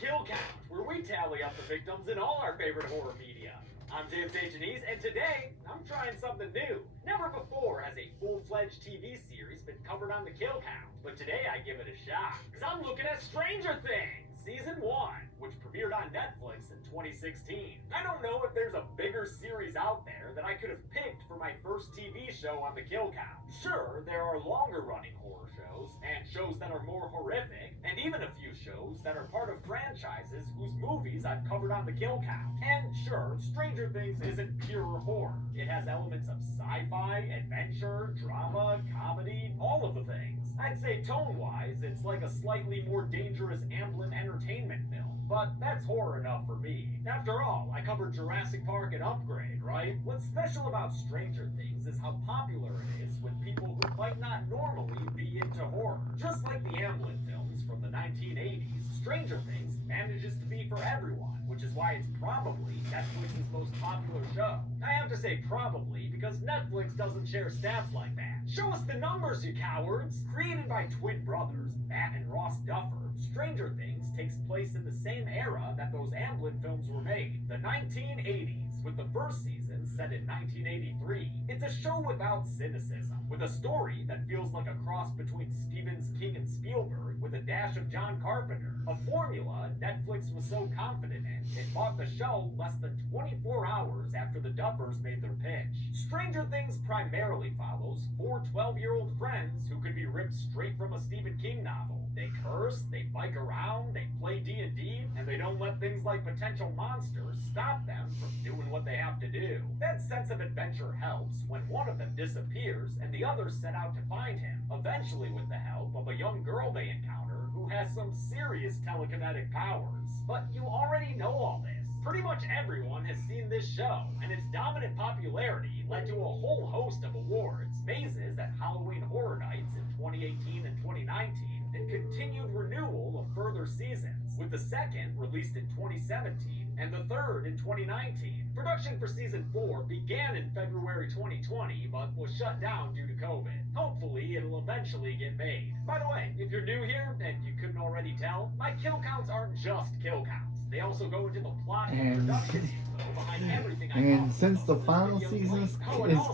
Kill Count, where we tally up the victims in all our favorite horror media. I'm James A. Janice, and today, I'm trying something new. Never before has a full-fledged TV series been covered on the Kill Count, but today I give it a shot, because I'm looking at Stranger Things, Season 1, which premiered on Netflix in 2016. I don't know if there's a bigger series out there that I could have picked for my first TV show on the Kill Count. Sure, there are longer-running horror shows, and shows that are more horrific, and even a few shows that are part of franchises whose movies I've covered on the Kill Count. And sure, Stranger Things isn't pure horror. It has elements of sci-fi, adventure, drama, comedy, all of the things. I'd say tone-wise, it's like a slightly more dangerous Amblin entertainment film. But that's horror enough for me. After all, I covered Jurassic Park and Upgrade, right? What's special about Stranger Things is how popular it is with people who might not normally be into horror. Just like the Amblin films from the 1980s, Stranger Things manages to be for everyone, which is why it's probably Netflix's most popular show. I have to say probably because Netflix doesn't share stats like that. Show us the numbers, you cowards! Created by twin brothers, Matt and Ross Duffer, Stranger Things takes place in the same era that those Amblin films were made, the 1980s, with the first season set in 1983. It's a show without cynicism, with a story that feels like a cross between Stephen King and Spielberg with a dash of John Carpenter. A formula Netflix was so confident in, it bought the show less than 24 hours after the Duffers made their pitch. Stranger Things primarily follows four 12-year-old friends who could be ripped straight from a Stephen King novel. They curse, they bike around, they play D&D, and they don't let things like potential monsters stop them from doing what they have to do. That sense of adventure helps when one of them disappears and the others set out to find him, eventually with the help of a young girl they encounter who has some serious telekinetic powers. But you already know all this. Pretty much everyone has seen this show, and its dominant popularity led to a whole host of awards, mazes at Halloween Horror Nights in 2018 and 2019, and continued renewal of further seasons, with the second released in 2017 and the third in 2019. Production for Season 4 began in February 2020, but was shut down due to COVID. Hopefully, it'll eventually get made. By the way, if you're new here, and you couldn't already tell, my kill counts aren't just kill counts. They also go into the plot and production info behind everything and since the final season is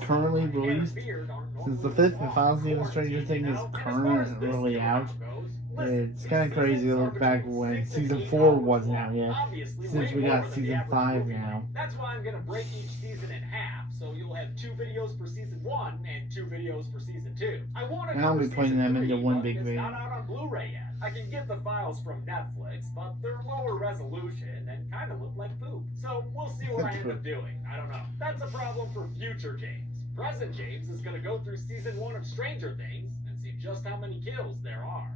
currently released, since the fifth and final season of Stranger Things is currently out, it's kind of crazy to look back when season 4 wasn't out yet, since we got season 5 now. That's why I'm gonna break each season in half, so you'll have 2 videos for season 1 and 2 videos for season 2. And I'll be putting them into one big video. It's not out on Blu-ray yet. I can get the files from Netflix, but they're lower resolution and kind of look like poop. So we'll see what I end up doing. I don't know. That's a problem for future James. Present James is gonna go through season 1 of Stranger Things and see just how many kills there are.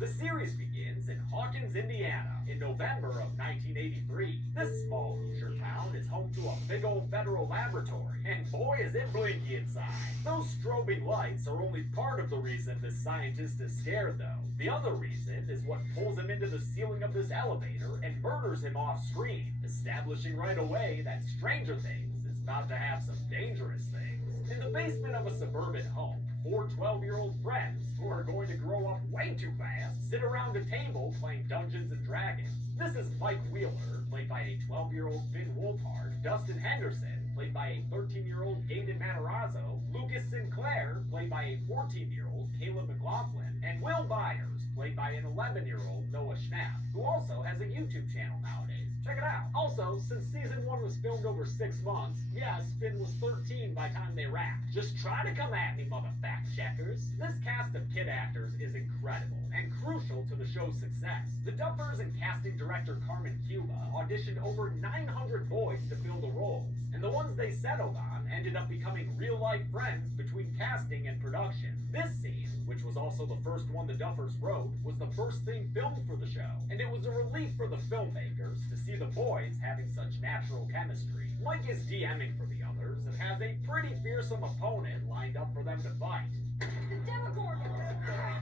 The series begins in Hawkins, Indiana, in November of 1983. This small Hoosier town is home to a big old federal laboratory, and boy is it blinky inside. Those strobing lights are only part of the reason this scientist is scared, though. The other reason is what pulls him into the ceiling of this elevator and murders him off screen, establishing right away that Stranger Things is about to have some dangerous things. In the basement of a suburban home, 4 12-year-old friends who are going to grow up way too fast sit around a table playing Dungeons and Dragons. This is Mike Wheeler, played by a 12-year-old Finn Wolfhard, Dustin Henderson, played by a 13-year-old Gaten Matarazzo, Lucas Sinclair, played by a 14-year-old Caleb McLaughlin, and Will Byers, played by an 11-year-old Noah Schnapp, who also has a YouTube channel nowadays. Check it out. Also, since season 1 was filmed over 6 months, yes, Finn was 13 by the time they wrapped. Just try to come at me, mother fact checkers. This cast of kid actors is incredible and crucial to the show's success. The Duffers and casting director Carmen Cuba auditioned over 900 boys to fill the roles, and the ones they settled on ended up becoming real-life friends between casting and production. This scene, which was also the first one the Duffers wrote, was the first thing filmed for the show, and it was a relief for the filmmakers to see the boys having such natural chemistry. Mike is DMing for the others and has a pretty fearsome opponent lined up for them to fight.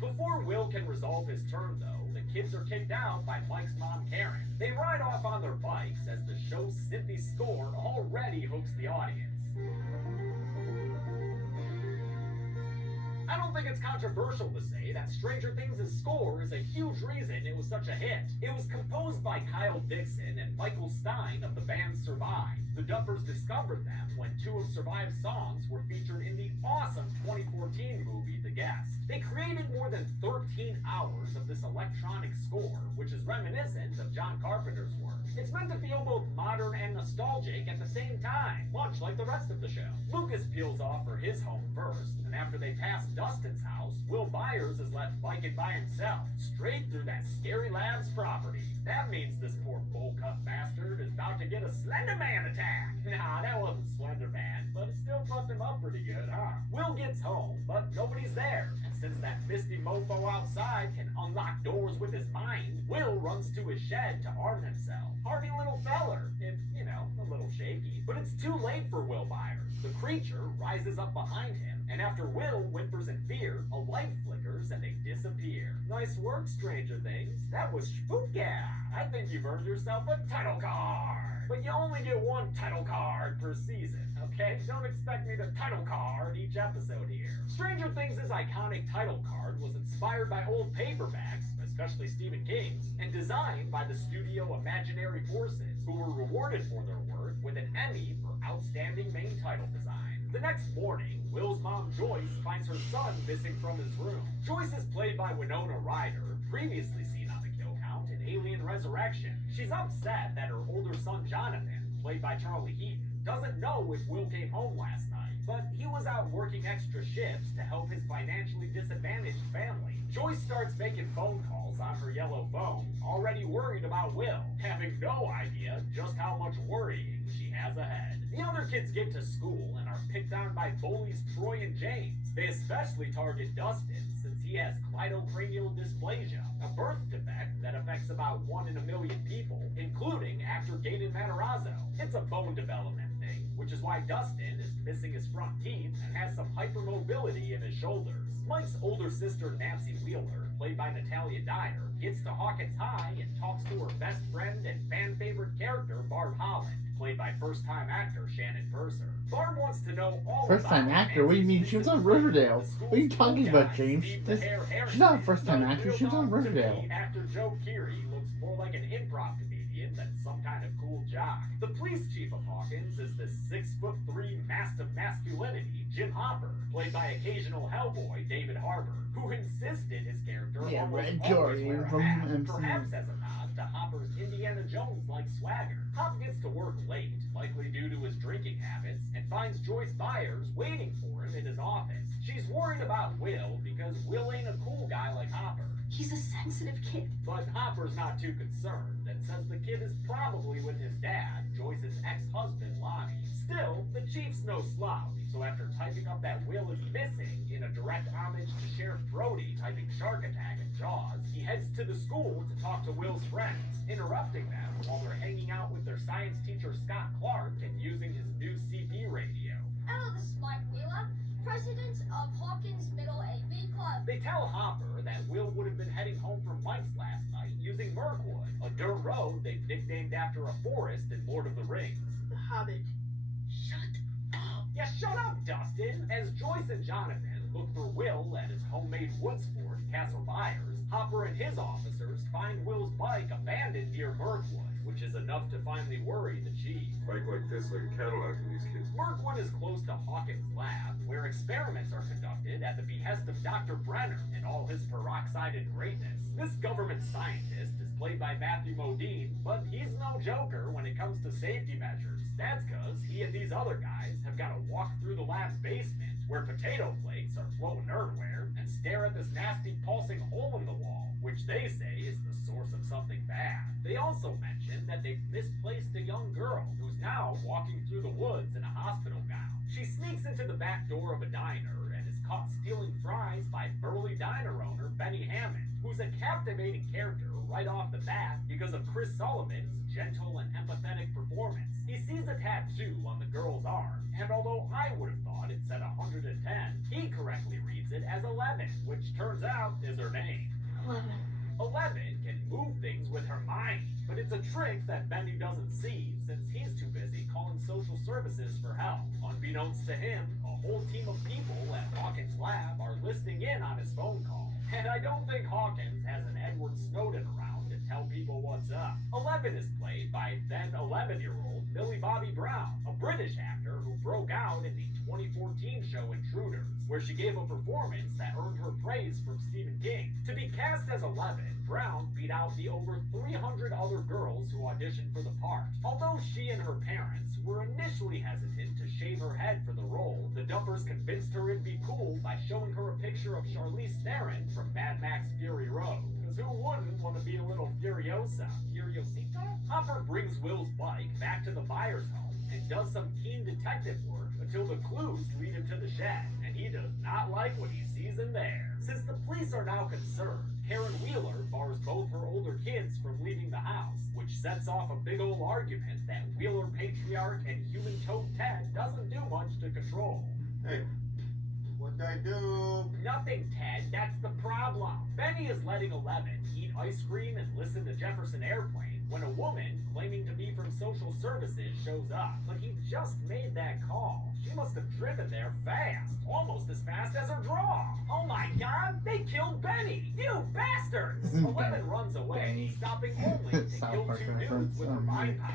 Before Will can resolve his turn, though, the kids are kicked out by Mike's mom, Karen. They ride off on their bikes as the show's synthy score already hooks the audience. I don't think it's controversial to say that Stranger Things' score is a huge reason it was such a hit. It was composed by Kyle Dixon and Michael Stein of the band Survive. The Duffers discovered them when two of Survive's songs were featured in the awesome 2014 movie The Guest. They created more than 13 hours of this electronic score, which is reminiscent of John Carpenter's work. It's meant to feel both modern and nostalgic at the same time, much like the rest of the show. Lucas peels off for his home first, and after they pass Dustin's house, Will Byers is left biking by himself, straight through that scary lab's property. That means this poor bowl-cut bastard is about to get a Slender Man attack. Nah, that wasn't Slender Man, but it still fucked him up pretty good, huh? Will gets home, but nobody's there. And since that misty mofo outside can unlock doors with his mind, Will runs to his shed to arm himself. Hardy little feller, if, a little shaky. But it's too late for Will Byers. The creature rises up behind him, and after Will whimpers in fear, a light flickers and they disappear. Nice work, Stranger Things. That was spooky. I think you've earned yourself a title card. But you only get one title card per season, okay? Don't expect me to title card each episode here. Stranger Things' iconic title card was inspired by old paperbacks, especially Stephen King's, and designed by the studio Imaginary Forces, who were rewarded for their work with an Emmy for Outstanding Main Title Design. The next morning, Will's mom Joyce finds her son missing from his room. Joyce is played by Winona Ryder, previously seen on the kill count in Alien Resurrection. She's upset that her older son Jonathan, played by Charlie Heaton, doesn't know if Will came home last night, but he was out working extra shifts to help his financially disadvantaged family. Joyce starts making phone calls on her yellow phone, already worried about Will, having no idea just how much worrying she has ahead. The other kids get to school and are picked on by bullies Troy and James. They especially target Dustin since he has cleidocranial dysplasia, a birth defect that affects about 1 in a million people, including actor Gaten Matarazzo. It's a bone development thing, which is why Dustin is missing his front teeth and has some hypermobility in his shoulders. Mike's older sister Nancy Wheeler, played by Natalia Dyer, gets to Hawkins High and talks to her best friend and fan favorite character Barb Holland, played by first-time actor Shannon Purser. Barb wants to know all First-time actor? What do you mean? She was on Riverdale. What are you talking about, James? She's not a first-time actor. She was on Riverdale. Actor Joe Keery looks more like an improv comedian than some kind of cool jock. The police chief of Hawkins is this 6'3" mass of masculinity, Jim Hopper, played by occasional Hellboy David Harbour, who insisted his character Red always wear a hat, from perhaps as a nod to Hopper's Indiana Jones-like swagger. Hop gets to work late, likely due to his drinking habits, and finds Joyce Byers waiting for him in his office. She's worried about Will because Will ain't a cool guy like Hopper. He's a sensitive kid. But Hopper's not too concerned and says the kid is probably with his dad, Joyce's ex-husband, Lonnie. Still, the chief's no slouch, so after typing up that Will is missing in a direct homage to Sheriff Brody typing Shark Attack in Jaws, he heads to the school to talk to Will's friends, interrupting them while they're hanging out with their science teacher Scott Clark and using his new CB radio. Hello, this is Mike Wheeler, president of Hawkins Middle AV Club. They tell Hopper that Will would have been heading home from Mike's last night using Mirkwood, a dirt road they've nicknamed after a forest in Lord of the Rings. The Hobbit. Shut up. Yeah, shut up, Dustin! As Joyce and Jonathan look for Will at his homemade wood sport, Castle Byers, Hopper and his officers find Will's bike abandoned near Mirkwood, which is enough to finally worry the chief. Bike like this, like a Cadillac in these kids. Mirkwood is close to Hawkins' lab, where experiments are conducted at the behest of Dr. Brenner and all his peroxided greatness. This government scientist is played by Matthew Modine, but he's no joker when it comes to safety measures. That's because he and these other guys have got to walk through the lab's basement, where potato flakes are floating everywhere, and stare at this nasty pulsing hole in the wall, which they say is the source of something bad. They also mention that they've misplaced a young girl who's now walking through the woods in a hospital gown. She sneaks into the back door of a diner and is caught stealing fries by burly diner owner Benny Hammond, who's a captivating character right off the bat because of Chris Sullivan's gentle and empathetic performance. He sees a tattoo on the girl's arm, and although I would have thought it said 110, he correctly reads it as 11, which turns out is her name. 11 can move things with her mind, but it's a trick that Benny doesn't see since he's too busy calling social services for help. Unbeknownst to him, a whole team of people at Hawkins' lab are listening in And I don't think Hawkins has an Edward Snowden around to tell people what's up. 11 is played by then 11-year-old Millie Bobby Brown, a British actor who broke out in the 2014 show Intruders, where she gave a performance that earned her praise from Stephen King. To be cast as 11, Brown beat out the over 300 other girls who auditioned for the part. Although she and her parents were initially hesitant to shave her head for the role, the Duffers convinced her it'd be cool by showing her a picture of Charlize Theron from Mad Max Fury Road. Because who wouldn't want to be a little Furiosa? Furiosita? Hopper brings Will's bike back to the Byers home and does some keen detective work until the clues lead him to the shed, and he does not like what he sees in there. Since the police are now concerned, Karen Wheeler bars both her older kids from leaving the house, which sets off a big old argument that Wheeler patriarch and human toad Ted doesn't do much to control. Hey, what'd I do? Nothing, Ted. That's the problem. Benny is letting 11 eat ice cream and listen to Jefferson Airplane when a woman claiming to be from social services shows up. But he just made that call. She must have driven there fast. Almost as fast as her draw. Oh my god, they killed Benny! You bastards! 11 runs away, Benny. stopping only to South kill Park 2 dudes reference. with her mind powers.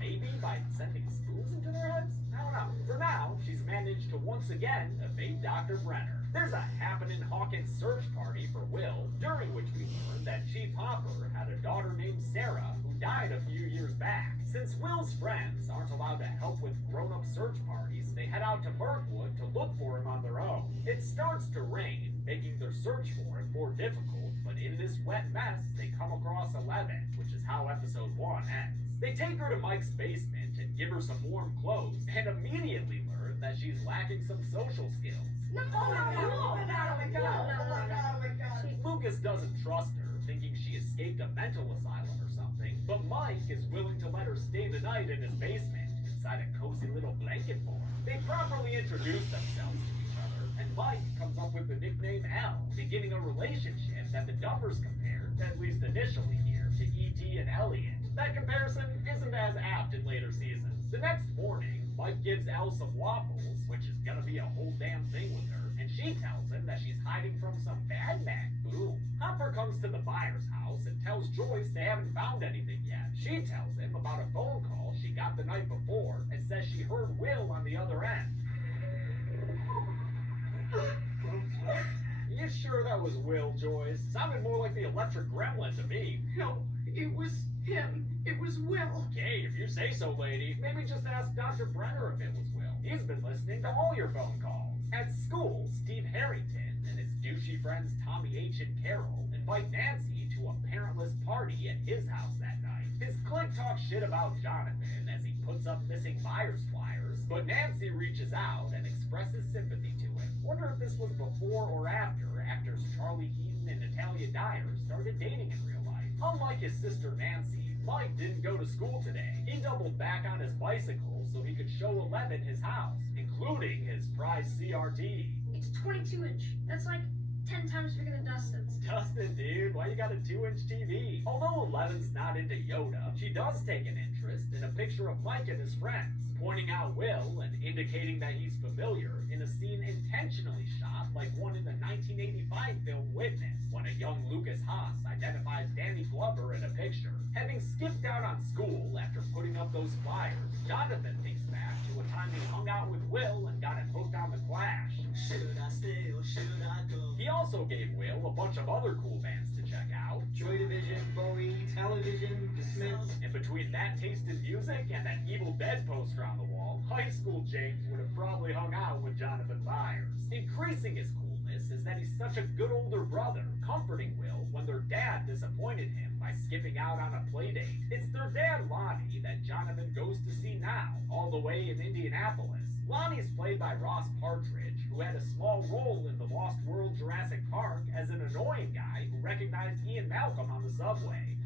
Maybe by sending spoons into their heads? I don't know. For now, she's managed to once again evade Dr. Brenner. There's a happening Hawkins search party for Will, during which we learn that Chief Hopper had a daughter named Sarah who died a few years back. Since Will's friends aren't allowed to help with grown-up search parties, they head out to Mirkwood to look for him on their own. It starts to rain, making their search for him more difficult, but in this wet mess, they come across 11, which is how episode 1 ends. They take her to Mike's basement and give her some warm clothes, and immediately learn that she's lacking some social skills. No, Lucas doesn't trust her, thinking she escaped a mental asylum or something, but Mike is willing to let her stay the night in his basement, inside a cozy little blanket fort. They properly introduce themselves to each other, and Mike comes up with the nickname L, beginning a relationship that the Duffers compared, at least initially here, to E.T. and Elliot. That comparison isn't as apt in later seasons. The next morning, Mike gives Elle some waffles, which is gonna be a whole damn thing with her, and she tells him that she's hiding from some bad man. Boom. Hopper comes to the Byers' house and tells Joyce they haven't found anything yet. She tells him about a phone call she got the night before and says she heard Will on the other end. You sure that was Will, Joyce? Sounded more like the electric gremlin to me. No, it was him. It was Will. Okay, if you say so, lady. Maybe just ask Dr. Brenner if it was Will. He's been listening to all your phone calls. At school, Steve Harrington and his douchey friends Tommy H. and Carol invite Nancy to a parentless party at his house that night. His clique talks shit about Jonathan as he puts up missing Byers flyers, but Nancy reaches out and expresses sympathy to him. Wonder if this was before or after actors Charlie Heaton and Natalia Dyer started dating in real life. Unlike his sister Nancy, Mike didn't go to school today. He doubled back on his bicycle so he could show 11 his house, including his prize CRT. It's 22-inch. That's like 10 times bigger than Dustin's. Dustin, dude, why you got a 2-inch TV? Although 11's not into Yoda, she does take an interest in a picture of Mike and his friends, pointing out Will and indicating that he's familiar in a scene intentionally shot like one in the 1985 film Witness, when a young Lucas Haas identifies Danny Glover in a picture. Having skipped out on school after putting up those flyers, Jonathan thinks back to a time he hung out with Will and got him hooked on The Clash. Should I stay or should I go? He also gave Will a bunch of other cool bands to check out. Joy Division, Bowie, Television, The Smiths. And between that taste in music and that Evil Dead poster on the wall, high school James would have probably hung out with Jonathan Byers. Increasing his coolness is that he's such a good older brother, comforting Will when their dad disappointed him by skipping out on a play date. It's their dad, Lonnie, that Jonathan goes to see now, all the way in Indianapolis. Lonnie's played by Ross Partridge, who had a small role in the Lost World Jurassic Park as an annoying guy who recognized Ian Malcolm on the subway.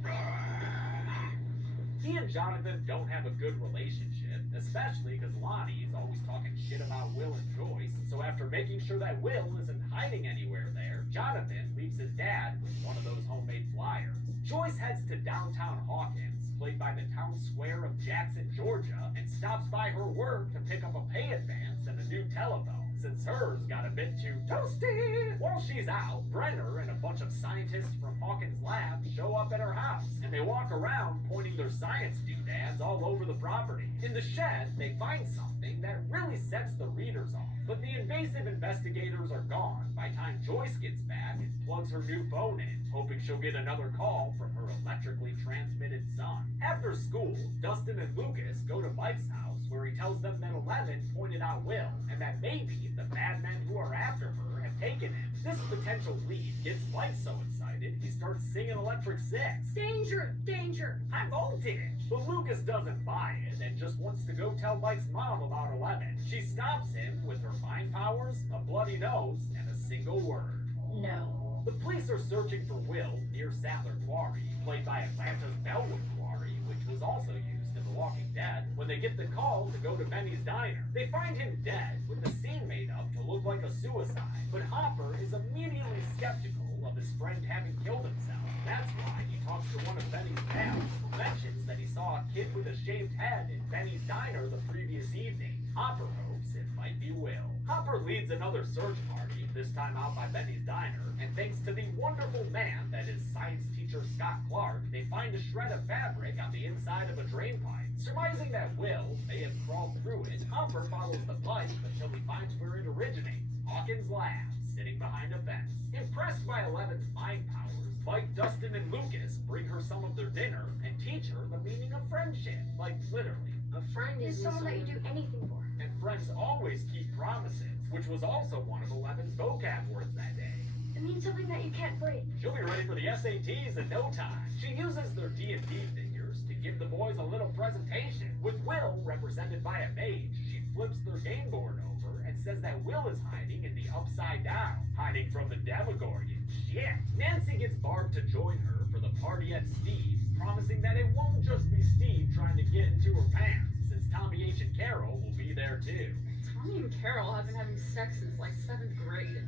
He and Jonathan don't have a good relationship, especially because Lonnie is always talking shit about Will and Joyce, so after making sure that Will isn't hiding anywhere there, Jonathan leaves his dad with one of those homemade flyers. Joyce heads to downtown Hawkins, played by the town square of Jackson, Georgia, and stops by her work to pick up a pay advance and a new telephone. since hers got a bit too toasty. While she's out, Brenner and a bunch of scientists from Hawkins' lab show up at her house, and they walk around pointing their science doodads all over the property. In the shed, they find something that really sets the readers off, but the invasive investigators are gone by time Joyce gets back and plugs her new phone in, hoping she'll get another call from her electrically transmitted son. After school, Dustin and Lucas go to Mike's house, where he tells them that Eleven pointed out Will, and that maybe the bad men who are after her have taken him. This potential lead gets Mike so excited he starts singing Electric Six. Danger! Danger! High voltage! But Lucas doesn't buy it and just wants to go tell Mike's mom about Eleven. She stops him with her mind powers, a bloody nose, and a single word. No. The police are searching for Will near Sattler Quarry, played by Atlanta's Bellwood Quarry, which was also used in The Walking Dead, when they get the call to go to Benny's diner. They find him dead, with the scene made up to look like a suicide, but Hopper is immediately skeptical of his friend having killed himself. That's why he talks to one of Benny's pals, who mentions that he saw a kid with a shaved head in Benny's diner the previous evening. Hopper hopes it might be Will. Hopper leads another search party, this time out by Benny's diner, and thanks to the wonderful man that is science teacher Scott Clark, they find a shred of fabric on the inside of a drain pipe. Surmising that Will may have crawled through it, Hopper follows the pipe until he finds where it originates, Hawkins' lab, sitting behind a fence. Impressed by Eleven's mind powers, Mike, Dustin, and Lucas bring her some of their dinner and teach her the meaning of friendship, like literally. A friend Is someone that you do anything for. And friends always keep promises, which was also one of Eleven's vocab words that day. It means something that you can't break. She'll be ready for the SATs in no time. She uses their D&D figures to give the boys a little presentation. With Will represented by a mage, she flips their game board over and says that Will is hiding in the Upside Down, hiding from the Demogorgon. Shit! Nancy gets Barb to join her for the party at Steve's, promising that it won't just be Steve trying to get into her pants, since Tommy H. and Carol will be there too. Tommy and Carol have been having sex since like 7th grade.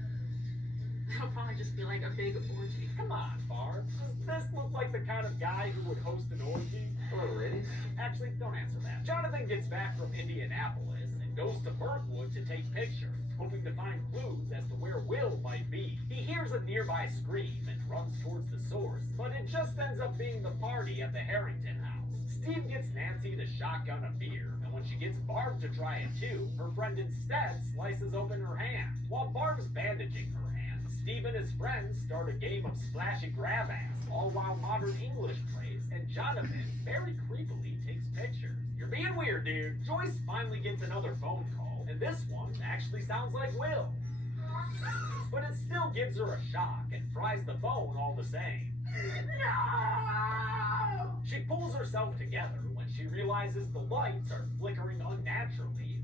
That'll probably just be like a big orgy. Come on, Barb. Does this look like the kind of guy who would host an orgy? Hello, ladies. Actually, don't answer that. Jonathan gets back from Indianapolis and goes to Burkwood to take pictures, hoping to find clues as to where Will might be. He hears a nearby scream and runs towards the source, but it just ends up being the party at the Harrington house. Steve gets Nancy to shotgun a beer, and when she gets Barb to try it too, her friend instead slices open her hand. While Barb's bandaging her hand, Steve and his friends start a game of splash and grab ass, all while modern English plays, and Jonathan very creepily takes pictures. You're being weird, dude. Joyce finally gets another phone call, and this one actually sounds like Will. But it still gives her a shock and fries the phone all the same. No! She pulls herself together when she realizes the lights are flickering unnaturally.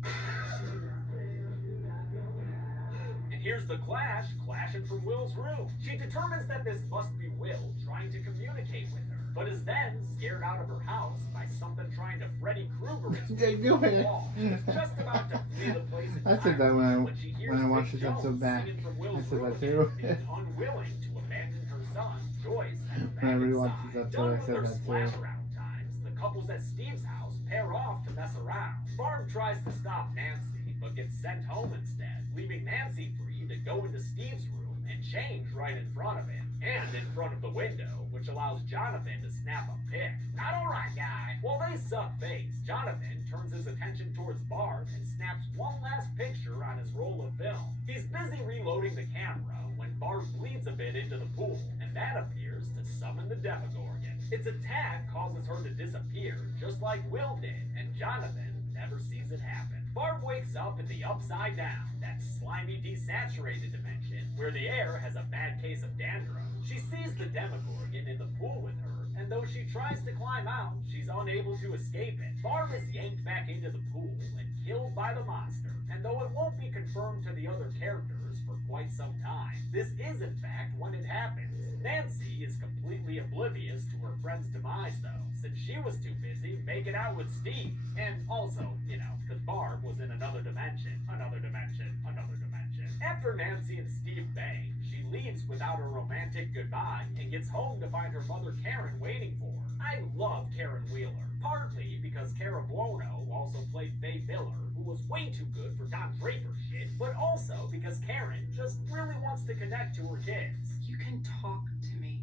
And here's the Clash clashing from Will's room. She determines that this must be Will trying to communicate with her, but is then scared out of her house by something trying to Freddy Krueger its way through the wall. She's just about to flee the place I said that when she hears I watched Vic this episode Jones back. singing from I Will's said room that too. and is unwilling to abandon her son. Joyce has When I back rewatched inside. this episode, Done I with said their that too. splash around times, the couples at Steve's house pair off to mess around. Barb tries to stop Nancy, but gets sent home instead, leaving Nancy free to go into Steve's room and change right in front of him, and in front of the window, which allows Jonathan to snap a pic. Not alright, guy. While they suck face, Jonathan turns his attention towards Barb and snaps one last picture on his roll of film. He's busy reloading the camera when Barb bleeds a bit into the pool, and that appears to summon the Demogorgon. Its attack causes her to disappear, just like Will did, and Jonathan never sees it happen. Barb wakes up in the Upside Down, that slimy desaturated dimension, where the air has a bad case of dandruff. She sees the Demogorgon in the pool with her, and though she tries to climb out, she's unable to escape it. Barb is yanked back into the pool and killed by the monster, and though it won't be confirmed to the other characters for quite some time, this is in fact when it happens. Nancy is completely oblivious to her friend's demise though, since she was too busy making out with Steve. And also, because Barb was in another dimension. After Nancy and Steve bang, she leaves without a romantic goodbye and gets home to find her mother Karen waiting for her. I love Karen Wheeler, partly because Cara Buono also played Faye Miller, who was way too good for Don Draper shit, but also because Karen just really wants to connect to her kids. You can talk to me.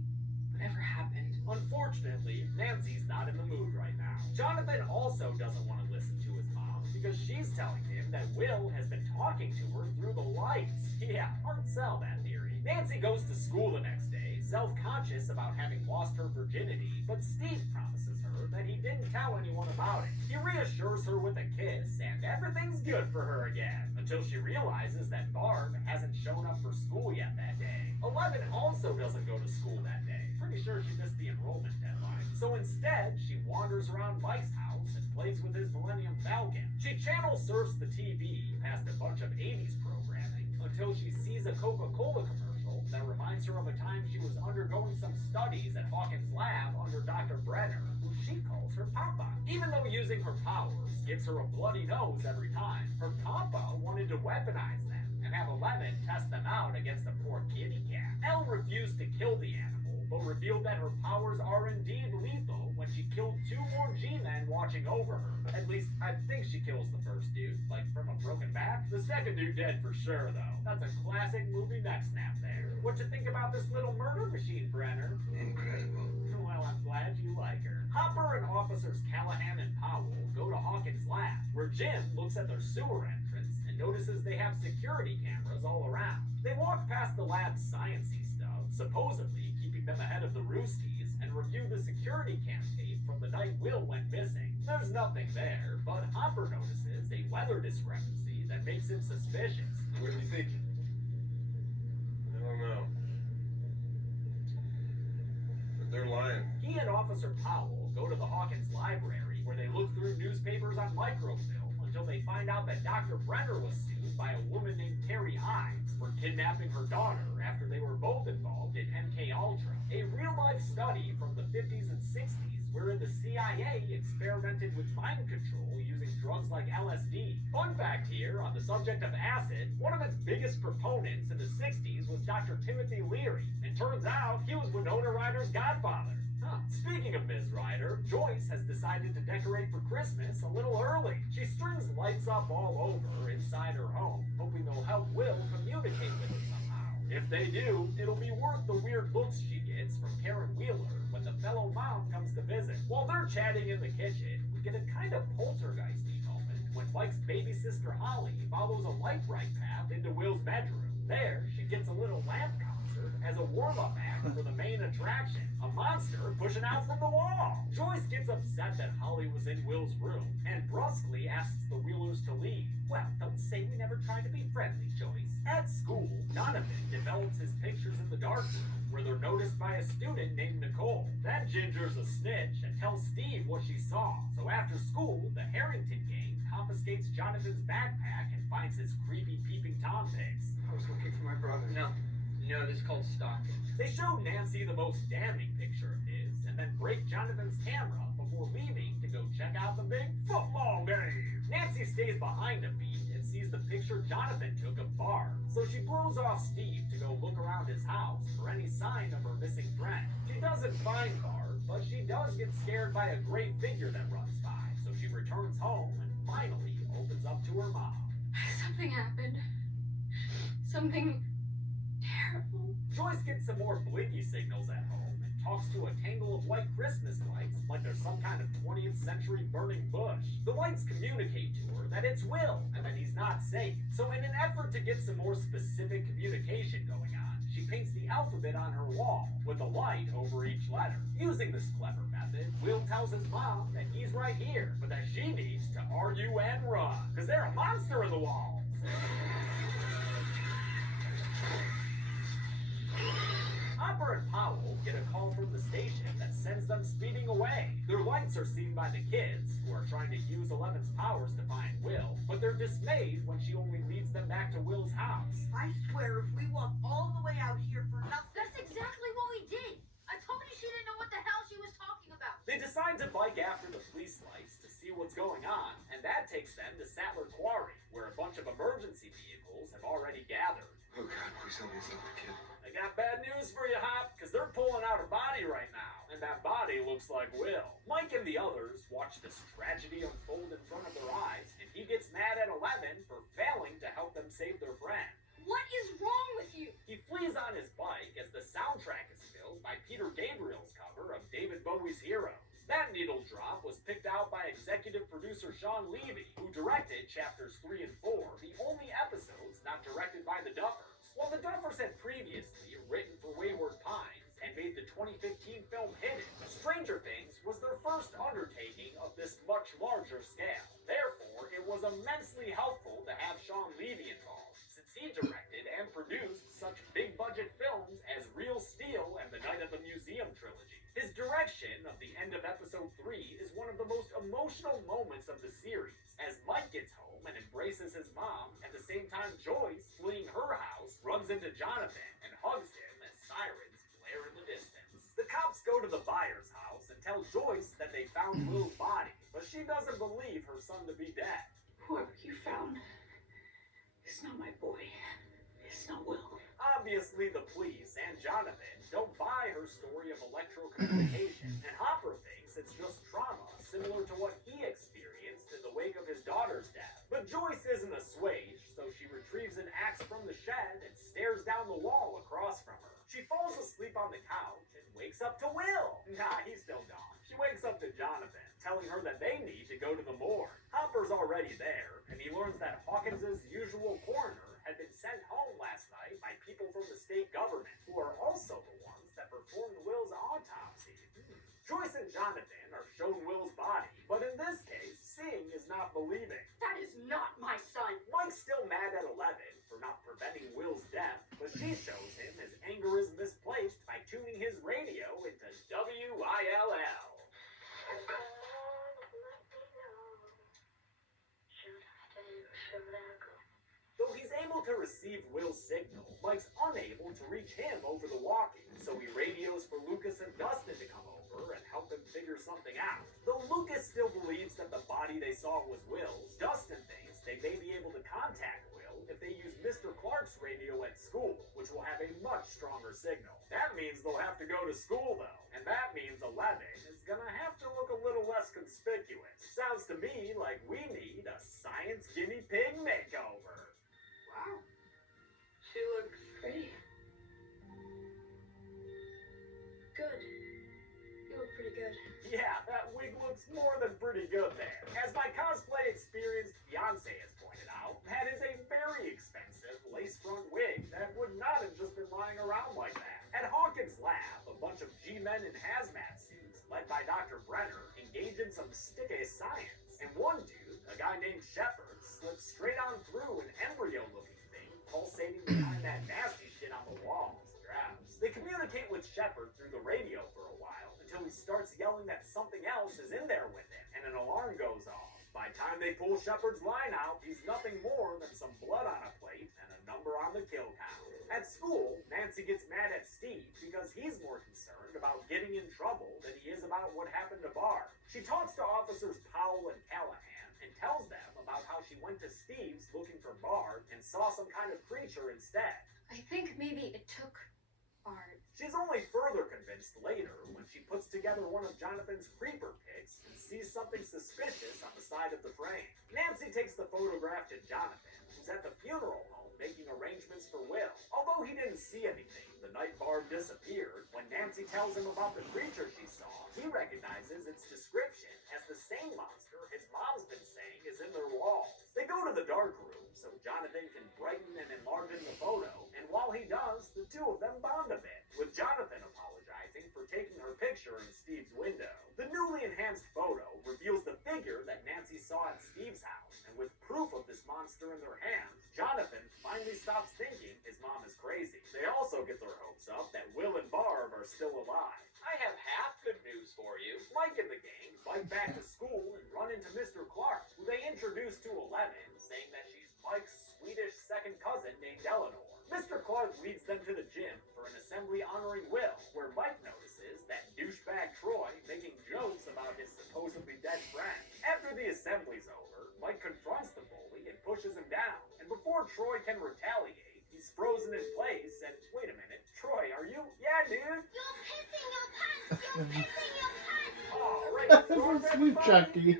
Whatever happened? Unfortunately, Nancy's not in the mood right now. Jonathan also doesn't want to listen to his mom because she's telling him that Will has been talking to her through the lights. Yeah, hard sell that theory. Nancy goes to school the next day, self-conscious about having lost her virginity, but Steve promises her that he didn't tell anyone about it. He reassures her with a kiss, and everything's good for her again, until she realizes that Barb hasn't shown up for school yet that day. 11 also doesn't go to school that day. Pretty sure she missed the enrollment deadline. So instead, she wanders around Mike's house and plays with his Millennium Falcon. She channel surfs the TV past a bunch of 80s programming until she sees a Coca-Cola commercial that reminds her of a time she was undergoing some studies at Hawkins' lab under Dr. Brenner, who she calls her Papa. Even though using her powers gives her a bloody nose every time, her Papa wanted to weaponize them and have 11 test them out against a poor kitty cat. Elle refused to kill the animal, but revealed that her powers are indeed lethal when she killed 2 more G-men watching over her. At least, I think she kills the first dude, like from a broken back. The second dude dead for sure, though. That's a classic movie neck snap there. What you think about this little murder machine, Brenner? Incredible. Well, I'm glad you like her. Hopper and officers Callahan and Powell go to Hawkins' lab, where Jim looks at their sewer entrance and notices they have security cameras all around. They walk past the lab's science-y stuff, supposedly keeping them ahead of the Roosties, and review the security cam tape from the night Will went missing. There's nothing there, but Hopper notices a weather discrepancy that makes him suspicious. What do you think? I don't know. But they're lying. He and Officer Powell go to the Hawkins library, where they look through newspapers on microfilm until they find out that Dr. Brenner was sued by a woman named Terry Hines for kidnapping her daughter after they were both involved in MK Ultra, a real-life study from the 50s and 60s wherein the CIA experimented with mind control using drugs like LSD. Fun fact here, on the subject of acid, one of its biggest proponents in the 60s was Dr. Timothy Leary, and turns out he was Winona Ryder's godfather. Speaking of Ms. Ryder, Joyce has decided to decorate for Christmas a little early. She strings lights up all over inside her home, hoping they'll help Will communicate with her somehow. If they do, it'll be worth the weird looks she gets from Karen Wheeler when the fellow mom comes to visit. While they're chatting in the kitchen, we get a kind of poltergeisty moment when Mike's baby sister Holly follows a light bright path into Will's bedroom. There, she gets a little lamp concert as a warm-up act for the main attraction, a monster pushing out from the wall. Joyce gets upset that Holly was in Will's room and brusquely asks the Wheelers to leave. Well, don't say we never tried to be friendly, Joyce. At school, Donovan develops his pictures in the darkroom, where they're noticed by a student named Nicole. That Ginger's a snitch and tells Steve what she saw. So after school, the Harrington gang confiscates Jonathan's backpack and finds his creepy peeping Tom pics. I was looking for my brother. No, this is called stalking. They show Nancy the most damning picture of his, and then break Jonathan's camera before leaving to go check out the big football game. Nancy stays behind a beat and sees the picture Jonathan took of Barb, so she blows off Steve to go look around his house for any sign of her missing friend. She doesn't find Barb, but she does get scared by a gray figure that runs by, so she returns home and finally opens up to her mom. Something happened. Something terrible. Joyce gets some more blinky signals at home and talks to a tangle of white Christmas lights like there's some kind of 20th century burning bush. The lights communicate to her that it's Will and that he's not safe. So in an effort to get some more specific communication going on, she paints the alphabet on her wall with a light over each letter. Using this clever method, Will tells his mom that he's right here, but that she needs to argue and run, because they're a monster in the walls. Hopper and Powell get a call from the station that sends them speeding away. Their lights are seen by the kids, who are trying to use Eleven's powers to find Will, but they're dismayed when she only leads them back to Will's house. I swear if we walk all the way out here for nothing. That's exactly what we did. I told you she didn't know what the hell she was talking about. They decide to bike after the police lights to see what's going on, and that takes them to Sattler Quarry, where a bunch of emergency vehicles have already gathered. Oh God, please tell me it's not the kid. I got bad news for you, Hop, because they're pulling out a body right now, and that body looks like Will. Mike and the others watch this tragedy unfold in front of their eyes, and he gets mad at Eleven for failing to help them save their friend. What is wrong with you? He flees on his bike as the soundtrack is filled by Peter Gabriel's cover of David Bowie's Heroes. That needle drop was picked out by executive producer Sean Levy, who directed chapters 3 and 4, the only episodes not directed by the Duffers. While the Duffers had previously written for Wayward Pines and made the 2015 film Hidden, Stranger Things was their first undertaking of this much larger scale. Therefore, it was immensely helpful to have Sean Levy involved, since he directed and produced such big-budget films as Real Steel and the Night at the Museum trilogy. His direction of the end of episode 3 is one of the most emotional moments of the series, as Mike gets home and embraces his mom, at the same time Joyce, fleeing her house, runs into Jonathan and hugs him as sirens flare in the distance. The cops go to the buyer's house and tell Joyce that they found Will's body, but she doesn't believe her son to be dead. Whoever you found, it's not my boy. It's not Will. Obviously, the police and Jonathan don't buy her story of electrocommunication, and Hopper thinks it's just trauma similar to what he experienced in the wake of his daughter's death. But Joyce isn't assuaged, so she retrieves an axe from the shed and stares down the wall across from her. She falls asleep on the couch and wakes up to Will. Nah, he's still gone. She wakes up to Jonathan, telling her that they need to go to the morgue. Hopper's already there, and he learns that Hawkins's usual coroner had been sent home last night by people from the state government, who are also the ones that performed Will's autopsy. Joyce and Jonathan are shown Will's body, but in this case, seeing is not believing. That is not my son. Mike's still mad at Eleven for not preventing Will's death, but she shows him his anger is misplaced by tuning his radio into WILL. Though he's able to receive Will's signal, Mike's unable to reach him over the walkie, so he radios for Lucas and Dustin to come over and help him figure something out. Though Lucas still believes that the body they saw was Will's, Dustin thinks they may be able to contact Will if they use Mr. Clark's radio at school, which will have a much stronger signal. That means they'll have to go to school, though, and that means Eleven is gonna have to look a little less conspicuous. Sounds to me like we need a science guinea pig makeover. Wow. She looks pretty. Good. You look pretty good. Yeah, that wig looks more than pretty good there. As my cosplay experienced fiance has pointed out, that is a very expensive lace front wig that would not have just been lying around like that. At Hawkins' lab, a bunch of G-men in hazmat suits, led by Dr. Brenner, engage in some sticky science. And one dude, a guy named Shepard, slips straight on through an embryo-looking thing pulsating behind that nasty shit on the walls. Gross. They communicate with Shepard through the radio for a while, until he starts yelling that something else is in there with him, and an alarm goes off. By the time they pull Shepard's line out, he's nothing more than some blood on a plate and a number on the kill count. At school, Nancy gets mad at Steve because he's more concerned about getting in trouble than he is about what happened to Barb. She talks to officers Powell and Callahan and tells them about how she went to Steve's looking for Barb and saw some kind of creature instead. I think maybe it took Barb. She's only further convinced later when she puts together one of Jonathan's creeper pics and sees something suspicious on the side of the frame. Nancy takes the photograph to Jonathan, who's at the funeral home making arrangements for Will. Although he didn't see anything the night Barb disappeared, when Nancy tells him about the creature she saw, he recognizes its description as the same monster his mom's been saying is in their walls. They go to the dark room so Jonathan can brighten and enlarge the photo, and while he does, the two of them bond a bit, with Jonathan apologizing for taking her picture in Steve's window. The newly enhanced photo reveals the figure that Nancy saw at Steve's house, and with proof of this monster in their hands, Jonathan finally stops thinking his mom is crazy. They also get their hopes up that Will and Barb are still alive. I have half good news for you. Mike and the gang bike back to school and run into Mr. Clark, who they introduce to Eleven, saying that she's Mike's Swedish second cousin named Eleanor. Mr. Clark leads them to the gym for an assembly honoring Will, where Mike notices that douchebag Troy making jokes about his supposedly dead friend. After the assembly's over, Mike confronts the bully and pushes him down, and before Troy can retaliate, he's frozen in place, and wait a minute, Troy Alright, That's sweet Chucky.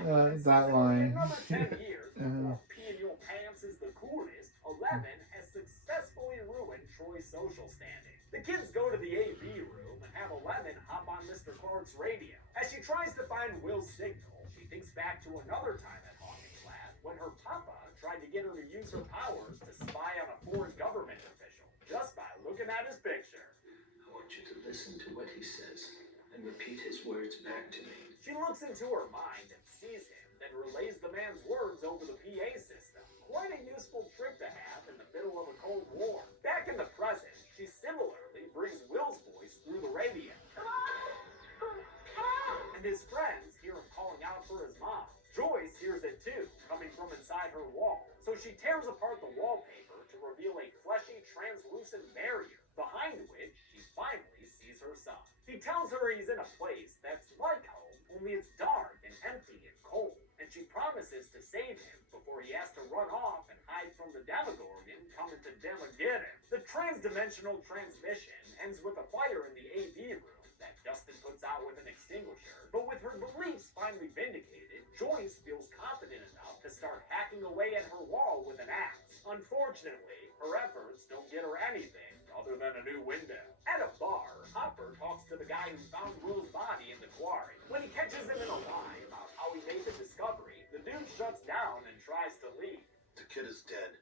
That line. Number 10 years before peeing your pants is the coolest, 11 has successfully ruined Troy's social standing. The kids go to the AV room and have 11 hop on Mr. Clark's radio. As she tries to find Will's signal, she thinks back to another time at Hawkins Lab when her papa tried to get her to use her powers to spy on a foreign government official just by looking at his picture. I want you to listen to what he says and repeat his words back to me. She looks into her mind and sees him, then relays the man's words over the PA system. Quite a useful trick to have in the middle of a Cold War. Back in the present, she similarly brings Will's voice through the radio. And his friends hear him calling out for his mom. Joyce hears it too, coming from inside her wall. So she tears apart the wallpaper to reveal a fleshy, translucent barrier, behind which she finally sees her son. He tells her he's in a place that's like home, only it's dark and empty and cold. And she promises to save him before he has to run off and hide from the Demogorgon coming to Demageddon him. The transdimensional transmission ends with a fire in the AV room that Justin puts out with an extinguisher. But with her beliefs finally vindicated, Joyce feels confident enough to start hacking away at her wall with an axe. Unfortunately, her efforts don't get her anything other than a new window. At a bar, Hopper talks to the guy who found Will's body in the quarry. When he catches him in a lie about how he made the discovery, the dude shuts down and tries to leave. The kid is dead.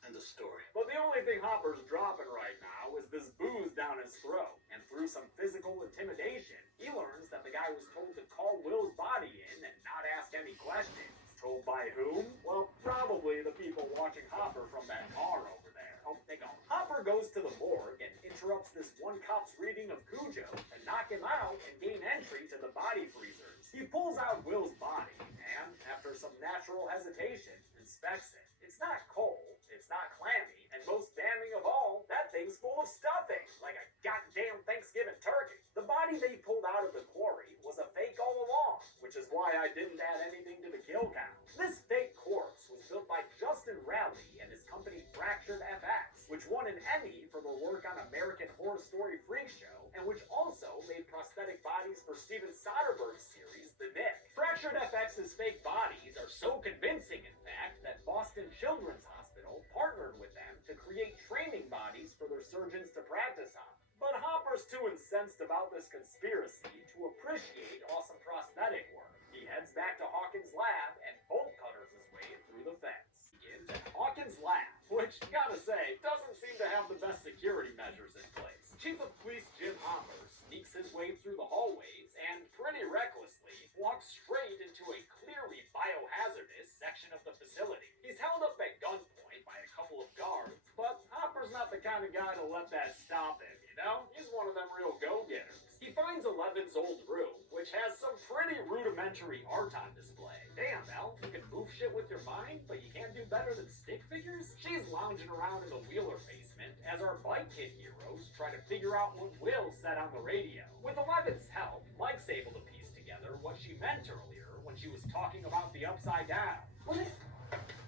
End of story. But the only thing Hopper's dropping right now is this booze down his throat. And through some physical intimidation, he learns that the guy was told to call Will's body in and not ask any questions. Told by whom? Well, probably the people watching Hopper from that bar over there. Oh, they go. Hopper goes to the morgue and interrupts this one cop's reading of Cujo to knock him out and gain entry to the body freezers. He pulls out Will's body and, after some natural hesitation, inspects it. It's not cold, it's not clammy, and most damning of all, that thing's full of stuffing, like a goddamn Thanksgiving turkey. The body they pulled out of the quarry was a fake all along, which is why I didn't add anything to the kill count. This fake corpse was built by Justin Raleigh and his company Fractured FX, which won an Emmy for their work on American Horror Story Freak Show, and which also made prosthetic bodies for Steven Soderbergh's series, The Nick. Fractured FX's fake bodies are so convincing, in fact, that Boston Children's Hospital partnered with them to create training bodies for their surgeons to practice on. But Hopper's too incensed about this conspiracy to appreciate awesome prosthetic work. He heads back to Hawkins' lab and bolt cutters his way through the fence. Begins at Hawkins' lab, which, gotta say, doesn't seem to have the best security measures in place. Chief of Police Jim Hopper sneaks his way through the hallways and, pretty recklessly, walks straight into a clearly biohazardous section of the facility. He's held up at gunpoint by a couple of guards, but Hopper's not the kind of guy to let that stop him, you know? He's one of them real go-getters. He finds 11's old room, which has some pretty rudimentary art on display. Damn, Mel, you can move shit with your mind, but you can't do better than stick figures? She's lounging around in the Wheeler basement as our Bike Kid heroes try to figure out what Will said on the radio. With 11's help, Mike's able to piece together what she meant earlier when she was talking about the Upside Down. What if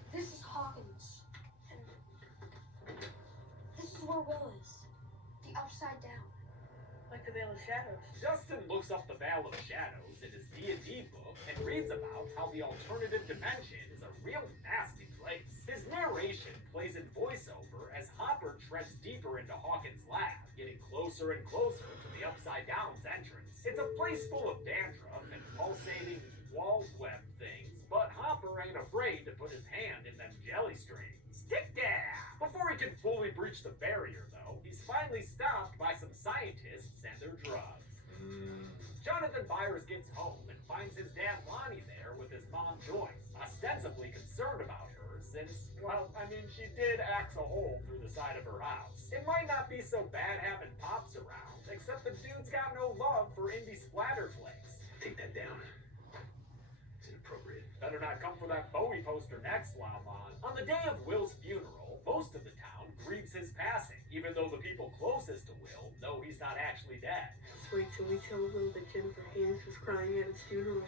this is Hawkins? And this is where Will is. The Upside Down. Like the Veil of Shadows. Justin looks up the Veil of Shadows in his D&D book and reads about how the alternative dimension is a real nasty place. His narration plays in voiceover as Hopper treads deeper into Hawkins' lab, getting closer and closer to the Upside Down's entrance. It's a place full of dandruff and pulsating wall web things, but Hopper ain't afraid to put his hand in them jelly strings. Stick there! Before he can fully breach the barrier, though, he's finally stopped by some scientists and their drugs. Jonathan Byers gets home and finds his dad Lonnie there with his mom Joyce, ostensibly concerned about her since, well, I mean, she did axe a hole through the side of her house. It might not be so bad having Pops around, except the dude's got no love for indie splatter flicks. Take that down. It's inappropriate. Better not come for that Bowie poster next, Lamon. On the day of Will's funeral, most of the town grieves his passing, even though the people closest to Will know he's not actually dead. Wait till we tell Will that Jennifer Haynes was crying at his funeral.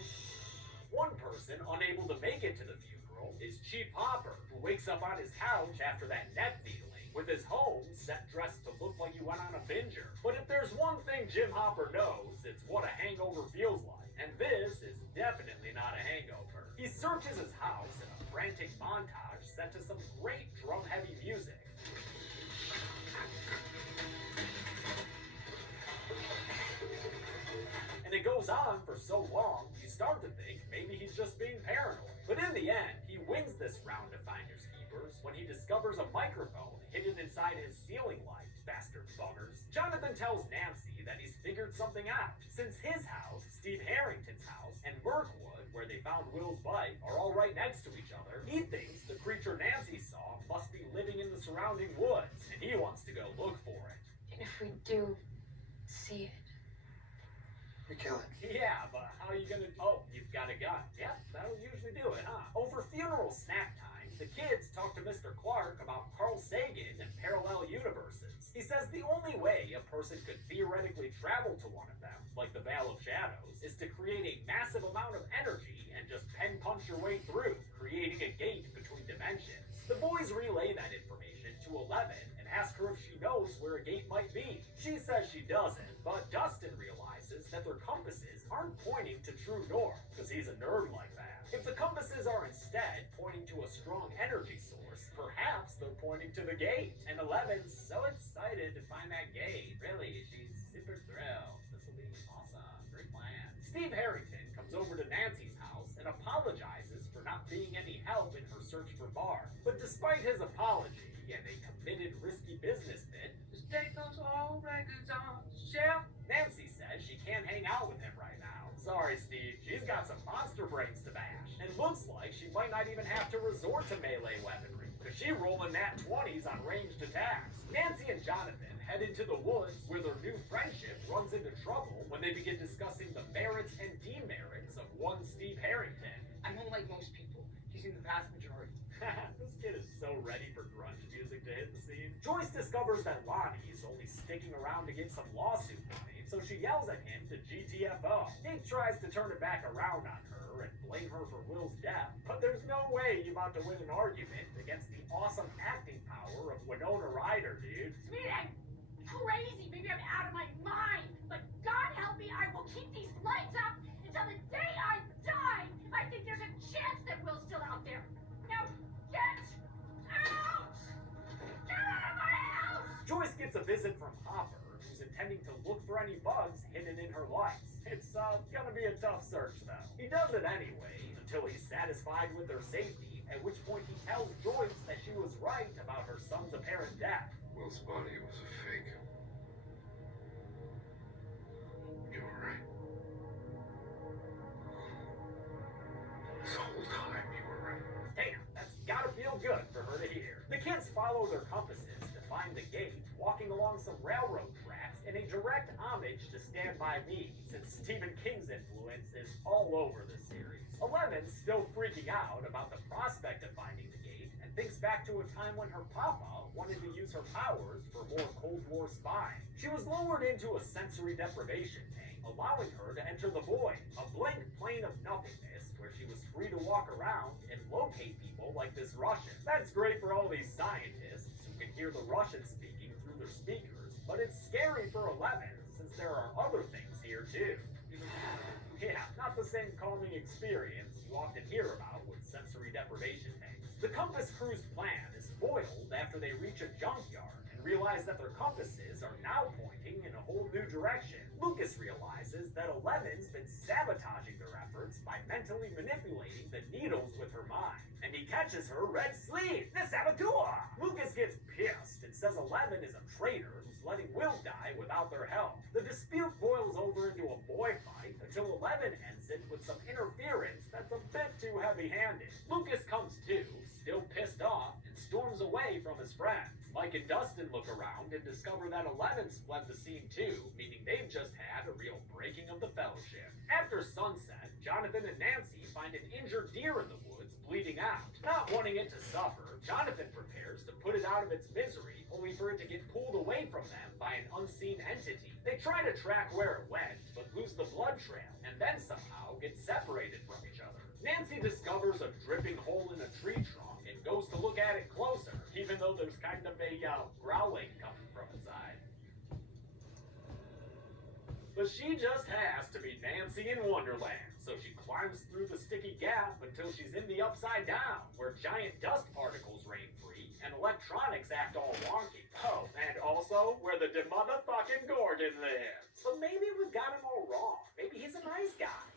One person unable to make it to the funeral is Chief Hopper, who wakes up on his couch after that neck needling with his home set dressed to look like you went on a binger. But if there's one thing Jim Hopper knows, it's what a hangover feels like. And this is definitely not a hangover. He searches his house in a frantic montage set to some great drum-heavy music. And it goes on for so long, you start to think maybe he's just being paranoid. But in the end, he wins this round of Finders Keepers when he discovers a microphone hidden inside his ceiling light, bastard buggers. Jonathan tells Nancy that he's figured something out. Since his house, Steve Harrington's house, and Mirkwood, where they found Will's bike, are all right next to each other, he thinks the creature Nancy saw must be living in the surrounding woods, and he wants to go look for it. And if we do see it, We kill it. Yeah, but how are you gonna... Oh, you've got a gun. Yep, that'll usually do it, huh? Over funeral snack time, the kids talk to Mr. Clark about Carl Sagan and parallel universes. He says the only way a person could theoretically travel to one of them, like the Veil of Shadows, is to create a massive amount of energy and just pen punch your way through, creating a gate between dimensions. The boys relay that information to Eleven and ask her if she knows where a gate might be. She says she doesn't, but Dustin realizes that their compasses aren't pointing to true north, because he's a nerd like that. If the compasses are instead pointing to a strong energy source, perhaps they're pointing to the gate. And Eleven's so excited to find that gate. Really, she's super thrilled. This will be awesome. Great plan. Steve Harrington comes over to Nancy's house and apologizes for not being any help in her search for Barb. But despite his apology and a committed risky business bit, Just take those old records on the shelf. Nancy says she can't hang out with him right now. Sorry, Steve, she's got some monster brains to bash. And looks like she might not even have to resort to melee weaponry, because she rolling nat 20s on ranged attacks. Nancy and Jonathan head into the woods where their new friendship runs into trouble when they begin discussing the merits and demerits of one Steve Harrington. I don't like most people. He's in the vast majority. This kid is so ready for grunge music to hit the scene. Joyce discovers that Lonnie is only sticking around to get some lawsuit money, so she yells at him to GTFO. He tries to turn it back around on her and blame her for Will's death, but there's no way you're about to win an argument against the awesome acting power of Winona Ryder, dude. Maybe I'm crazy, maybe I'm out of my mind, but God help me, I will keep these lights up until the day I die. I think there's a chance that Will's still out there. Now, get out! Get out of my house! Joyce gets a visit from Hopper, who's intending to look for any bugs hidden in her lights. It's gonna be a tough search, though. He does it anyway, until he's satisfied with their safety, at which point he tells Joyce that she was right about her son's apparent death. Will's body was a fake. You were right. This whole time you were right. Damn, that's gotta feel good for her to hear. The kids follow their compasses to find the gate, walking along some railroad tracks in a direct homage to Stand By Me, since Stephen King's influence is all over this series. Eleven's still freaking out about the prospect of finding the gate, and thinks back to a time when her papa wanted to use her powers for more Cold War spying. She was lowered into a sensory deprivation tank, allowing her to enter the void, a blank plane of nothingness where she was free to walk around and locate people like this Russian. That's great for all these scientists who can hear the Russian speaking through their speakers, but it's scary for Eleven since there are other things here too. Yeah, not the same calming experience you often hear about with sensory deprivation tanks. The compass crew's plan is foiled after they reach a junkyard and realize that their compasses are now pointing in a whole new direction. Lucas realizes that Eleven's been sabotaging their efforts by mentally manipulating the needles with her mind, and he catches her red sleeve, the saboteur! Lucas gets pissed and says Eleven is a traitor who's letting Will die without their help. The dispute boils over into a boy fight until Eleven ends it with some interference that's a bit too heavy-handed. Lucas comes to, still pissed off, and storms away from his friends. Mike and Dustin look around and discover that Eleven's fled the scene too, meaning they've just had a real breaking of the fellowship. After sunset, Jonathan and Nancy find an injured deer in the woods bleeding out. Not wanting it to suffer, Jonathan prepares to put it out of its misery, only for it to get pulled away from them by an unseen entity. They try to track where it went, but lose the blood trail, and then somehow get separated from each other. Nancy discovers a dripping hole in a tree trunk and goes to look at it closer, even though there's kind of a growling coming from inside. But she just has to be Nancy in Wonderland, so she climbs through the sticky gap until she's in the Upside Down, where giant dust particles reign free and electronics act all wonky. Oh, and also where the motherfucking Gorgon lives. But maybe we've got him all wrong. Maybe he's a nice guy.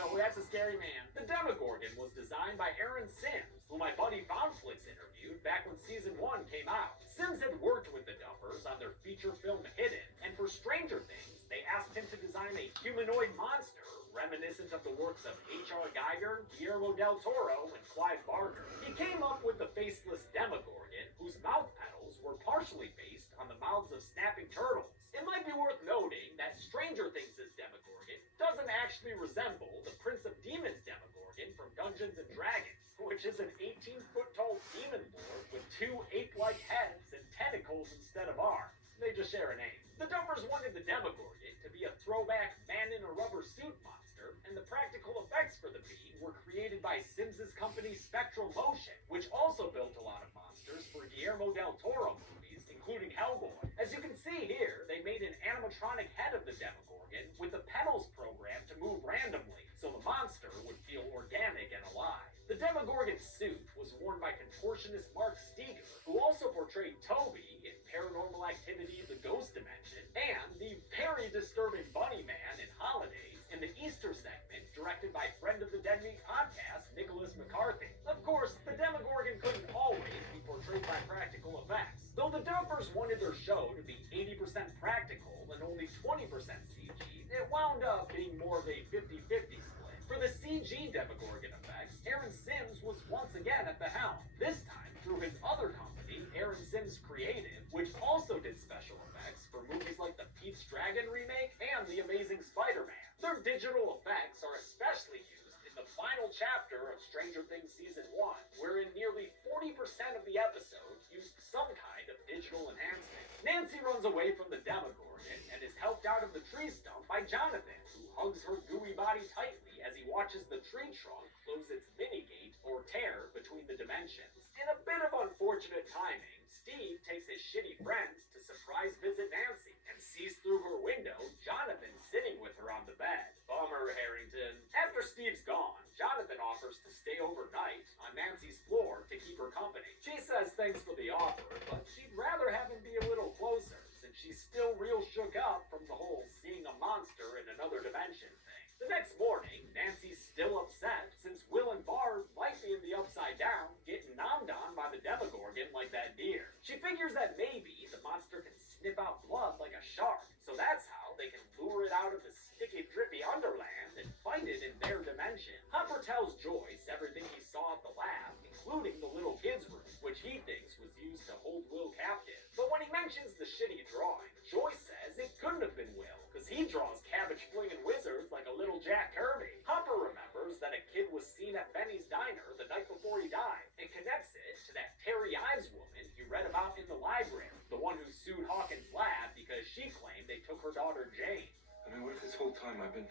No, that's a scary man. The Demogorgon was designed by Aaron Sims, who my buddy Foundflix interviewed back when season 1 came out. Sims had worked with the Duffers on their feature film Hidden, and for Stranger Things, they asked him to design a humanoid monster reminiscent of the works of H.R. Geiger, Guillermo del Toro, and Clive Barker. He came up with the faceless Demogorgon, whose mouth petals were partially based on the mouths of snapping turtles. It might be worth noting that Stranger Things' Demogorgon doesn't actually resemble the Prince of Demons Demogorgon from Dungeons & Dragons, which is an 18-foot-tall demon lord with 2 ape-like heads and tentacles instead of arms. They just share a name. The Duffers wanted the Demogorgon to be a throwback man-in-a-rubber-suit monster, and the practical effects for the being were created by Sims' company Spectral Motion, which also built a lot of monsters for Guillermo del Toro movies, including Hellboy. As you can see here, they made an animatronic head of the Demogorgon with the pedals programmed to move randomly, so the monster would feel organic and alive. The Demogorgon suit was worn by contortionist Mark Steger, who also portrayed Toby in Paranormal Activity: The Ghost Dimension, and the very disturbing Bunny Man in Holidays in the Easter segment, directed by friend of the Dead Meat podcast, Nicholas McCarthy. Of course, the Demogorgon couldn't always be portrayed by practical effects. Though the Duffers wanted their show to be 80% practical and only 20% CG, it wound up being more of a 50-50 split. For the CG Demogorgon effects, Aaron Sims was once again at the helm, this time through his other company, Aaron Sims Creative, which also did special effects for movies like the Pete's Dragon remake and The Amazing Spider-Man. Their digital effects are especially used in the final chapter of Stranger Things Season 1, wherein nearly 40% of the episodes used some kind of digital enhancement. Nancy runs away from the Demogorgon and is helped out of the tree stump by Jonathan, who hugs her gooey body tightly as he watches the tree trunk close its mini-gate, or tear, between the dimensions. In a bit of unfortunate timing, Steve takes his shitty friends to surprise visit Nancy and sees through her window Jonathan sitting with her on the bed. Bummer, Harrington. After Steve's gone, Jonathan offers to stay overnight on Nancy's floor to keep her company. She says thanks for the offer, but she'd rather have him be a little closer, since she's still real shook up from the whole seeing a monster in another dimension thing. The next morning, Nancy's still upset since Will and Barb might be in the Upside Down, getting nommed on by the Demogorgon like that deer. She figures that maybe the monster can snip out blood like a shark, so that's how they can lure it out of the sticky, drippy Underland and fight it in their dimension. Hopper tells Joyce everything he saw at the lab, including the little kid's room, which he thinks was used to hold Will captive. But when he mentions the shitty drawing, Joyce says it couldn't have been Will, because he draws cabbage-flinging wizards like a little Jack Kirby. Hopper remembers that a kid was seen at Benny's diner the night before he died, and connects it to that Terry Ives woman he read about in the library, the one who sued Hawkins' lab because she claimed they took her daughter Jane. I mean, what if this whole time I've been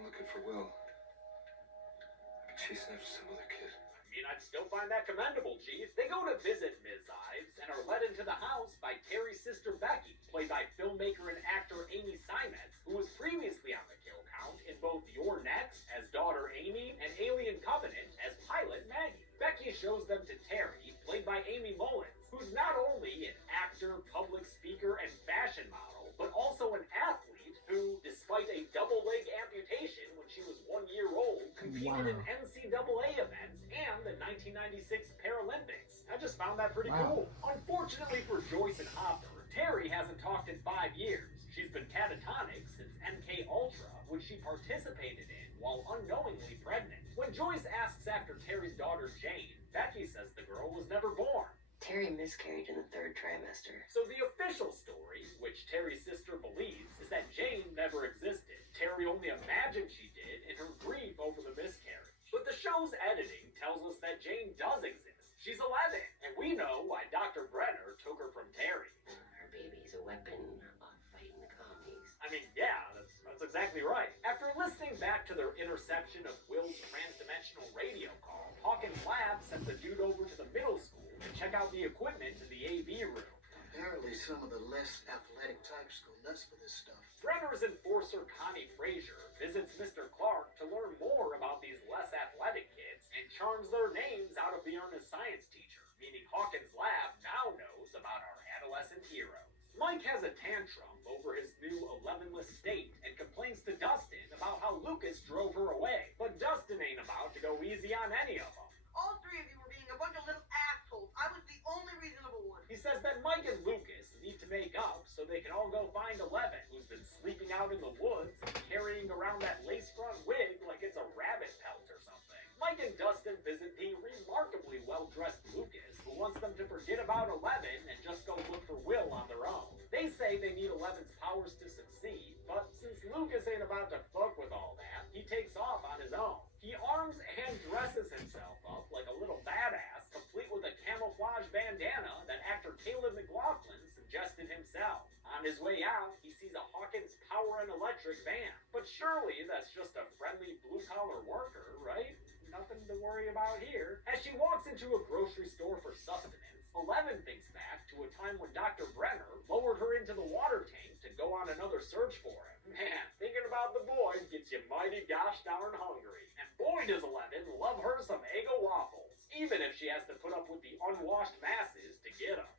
looking for Will? I've been chasing after some other kid. I mean, I'd still find that commendable, Chief. They go to visit Ms. Ives and are led into the house by Terry's sister Becky, played by filmmaker and actor Amy Seimetz, who was previously on the kill count in both You're Next as daughter Amy and Alien Covenant as pilot Maggie. Becky shows them to Terry, played by Amy Mullins, who's not only an actor, public speaker, and fashion model, but also an athlete who, despite a double leg amputation when she was 1 year old, competed in NCAA events and the 1996 Paralympics. I just found that pretty cool. Unfortunately for Joyce and Hopper, Terry hasn't talked in 5 years. She's been catatonic since MK Ultra, which she participated in while unknowingly pregnant. When Joyce asks after Terry's daughter Jane, Becky says the girl was never born. Terry miscarried in the 3rd trimester. So the official story, which Terry's sister believes, is that Jane never existed. Terry only imagined she did in her grief over the miscarriage. But the show's editing tells us that Jane does exist. She's 11, and we know why Dr. Brenner took her from Terry. Her baby's a weapon of fighting the commies. I mean, yeah, that's exactly right. After listening back to their interception reception of Will's transdimensional radio call, Hawkins' lab sent the dude over to the middle school to check out the equipment in the AV room. Apparently some of the less athletic types go nuts for this stuff. Brenner's enforcer Connie Frazier visits Mr. Clark to learn more about these less athletic kids and charms their names out of the earnest science teacher, meaning Hawkins' lab now knows about our adolescent heroes. Mike has a tantrum over his new 11-less state and complains to Dustin about how Lucas drove her away, but Dustin ain't about to go easy on any of them. All three of you were being a bunch of little assholes. I was the only reasonable one. He says that Mike and Lucas need to make up so they can all go find Eleven, who's been sleeping out in the woods and carrying around that lace-front wig like it's a rabbit pelt or something. Mike and Dustin visit the remarkably well-dressed Lucas, who wants them to forget about Eleven and just go look for Will on their own. They say they need Eleven's powers to succeed, but since Lucas ain't about to fuck with all that, he takes off on his own. He arms and dresses himself up like a little badass, complete with a camouflage bandana that actor Caleb McLaughlin suggested himself. On his way out, he sees a Hawkins Power and Electric van. But surely that's just a friendly blue-collar worker, right? Nothing to worry about here. As she walks into a grocery store for sustenance, Eleven thinks back to a time when Dr. Brenner lowered her into the water tank to go on another search for him. Man, thinking about the boy gets you mighty gosh darn hungry. And boy does Eleven love her some Eggo waffles, even if she has to put up with the unwashed masses to get them.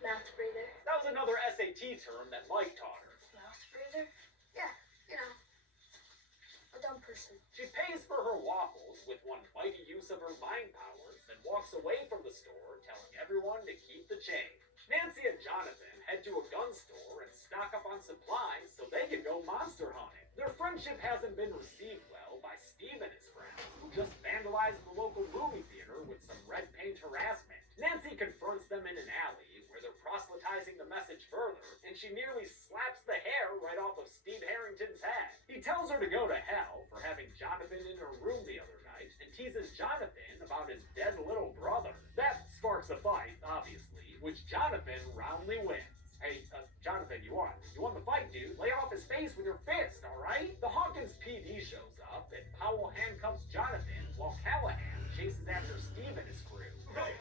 Mouth breather. That was another SAT term that Mike taught her. Mouth breather? Yeah, you know. A dumb person. She pays for her waffles with one mighty use of her mind powers, then walks away from the store, telling everyone to keep the change. Nancy and Jonathan head to a gun store and stock up on supplies so they can go monster hunting. Their friendship hasn't been received well by Steve and his friends, who just vandalized the local movie theater with some red paint harassment. Nancy confronts them in an alley where they're proselytizing the message further, and she nearly slaps the hair right off of Steve Harrington's head. He tells her to go to hell for having Jonathan in her room the other night, and teases Jonathan about his dead little brother. That sparks a fight, obviously, which Jonathan roundly wins. Hey, Jonathan, you won the fight, dude. Lay off his face with your fist, alright? The Hawkins PD shows up, and Powell handcuffs Jonathan, while Callahan chases after Steve and his crew. Hey,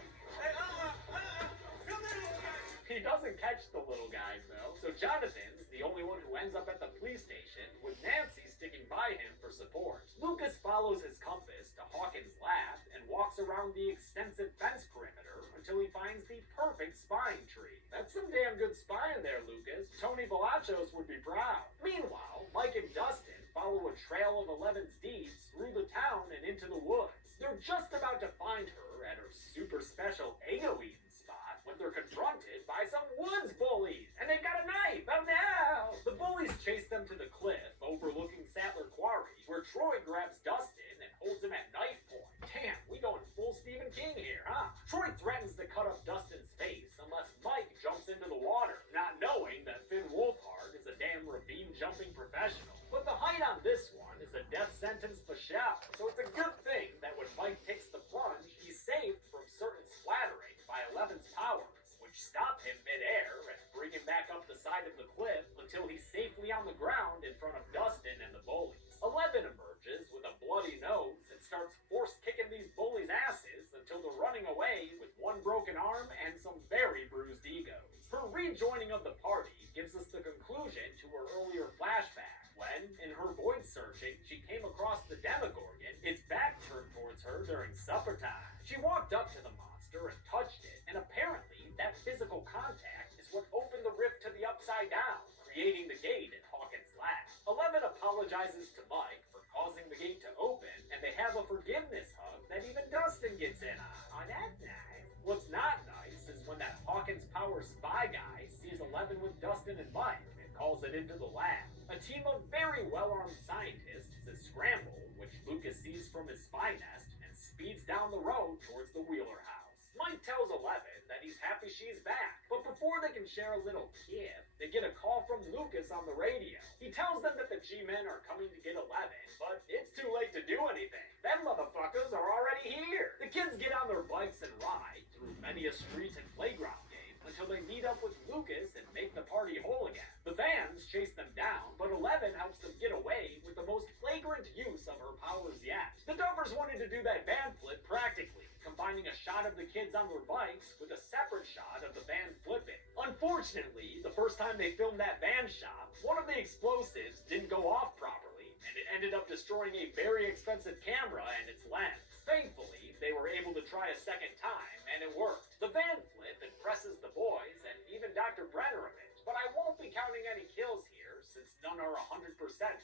come here, little guys. He doesn't catch the little guys, though, so Jonathan's the only one who ends up at the police station, with Nancy sticking by him for support. Lucas follows his compass to Hawkins' lab and walks around the extensive fence perimeter until he finds the perfect spying tree. That's some damn good spying there, Lucas. Tony Velachos would be proud. Meanwhile, Mike and Dustin follow a trail of Eleven's deeds through the town and into the woods. They're just about to find her at her super special Eggo-eating spot when they're confronted by some woods bullies, and they've got a knife. Oh no! The bullies chase them to the cliff overlooking Sattler Quarry, where Troy grabs Dustin and holds him at knife point. Damn, we going full Stephen King here, huh? Troy threatens to cut up Dustin's face unless Mike jumps into the water, not knowing that Finn Wolfhard is a damn ravine jumping professional. But the height on this one is a death sentence for shout, so it's a good thing that when Mike takes the plunge, he's saved from certain splattering by Eleven's powers, which stop him midair and bring him back up the side of the cliff until he's safely on the ground in front of Dustin and the bullies. Eleven emerges with a bloody nose and starts force kicking these bullies' asses until they're running away with one broken arm and some very bruised egos. Her rejoining of the party gives us the conclusion to her earlier flashback, when, in her void searching, she came across the Demogorgon, its back turned towards her during supper time. She walked up to the monster and touched it, and apparently that physical contact is what opened the rift to the Upside Down, creating the gate in Hawkins' lab. Eleven apologizes to Mike for causing the gate to open, and they have a forgiveness hug that even Dustin gets in on. Oh, that's nice. What's not nice is when that Hawkins Power spy guy sees Eleven with Dustin and Mike and calls it into the lab. A team of very well-armed scientists is scrambled, which Lucas sees from his spy nest and speeds down the road towards the Wheeler house. Mike tells Eleven that he's happy she's back, but before they can share a little kiss, they get a call from Lucas on the radio. He tells them that the G-Men are coming to get Eleven, but it's too late to do anything. Them motherfuckers are already here. The kids get on their bikes and ride through many a street and playground game until they meet up with Lucas and make the party whole again. The vans chase them down, but Eleven helps them get away with the most flagrant use of her powers yet. The Duffers wanted to do that van flip practically, combining a shot of the kids on their bikes with a separate shot of the van flipping. Unfortunately, the first time they filmed that van shot, one of the explosives didn't go off properly, and it ended up destroying a very expensive camera and its lens. Thankfully, they were able to try a second time, and it worked. The van flip impresses the boys and even Dr. Brenner a bit, but I won't be counting any kills here since none are 100%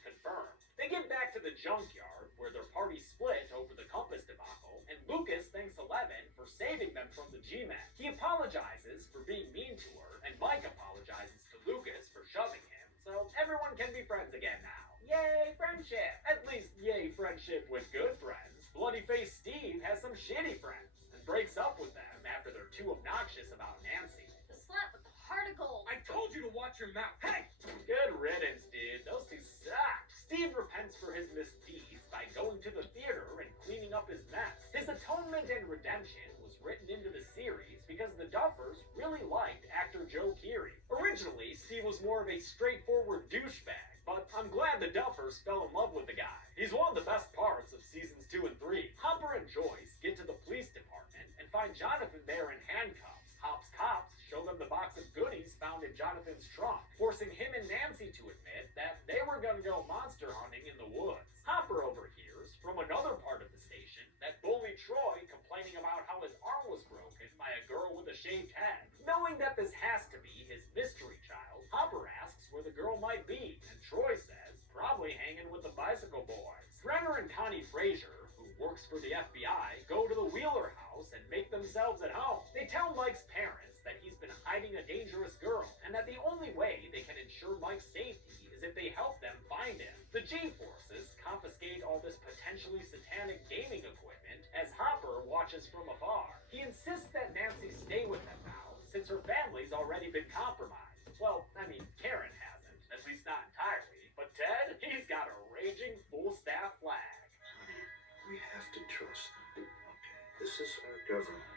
confirmed. They get back to the junkyard where their party split over the compass debacle, and Lucas thanks Eleven for saving them from the G-Men. He apologizes for being mean to her, and Mike apologizes to Lucas for shoving him, so everyone can be friends again now. Yay, friendship! At least, yay, friendship with good friends. Bloody-faced Steve has some shitty friends and breaks up with them after they're too obnoxious about Nancy. The slut with the heart of gold. I told you to watch your mouth. Hey! Good riddance, dude. Those two suck. Steve repents for his misdeeds by going to the theater and cleaning up his mess. His atonement and redemption was written into the series because the Duffers really liked actor Joe Keery. Originally, Steve was more of a straightforward douchebag, but I'm glad the Duffers fell in love with the guy. He's one of the best parts of seasons 2 and 3. Hopper and Joyce get to the police department and find Jonathan there in handcuffs. Hop's cops show them the box of goodies found in Jonathan's trunk, forcing him and Nancy to admit that they were going to go monster hunting in the woods. Hopper overhears from another part of the station that bully Troy complaining about how his arm was broken by a girl with a shaved head. Knowing that this has to be his mystery child, Hopper asks where the girl might be, and Troy says probably hanging with the bicycle boys. Brenner and Connie Frazier, who works for the FBI, go to the Wheeler house and make themselves at home. They tell Mike's parents that he's been hiding a dangerous girl, and that the only way they can ensure Mike's safety is if they help them find him. The G-Forces confiscate all this potentially satanic gaming equipment as Hopper watches from afar. He insists that Nancy stay with them now, since her family's already been compromised. Well, I mean, Karen hasn't, at least not entirely, but Ted, he's got a raging full-staff flag. Honey, we have to trust them. Okay, this is our government.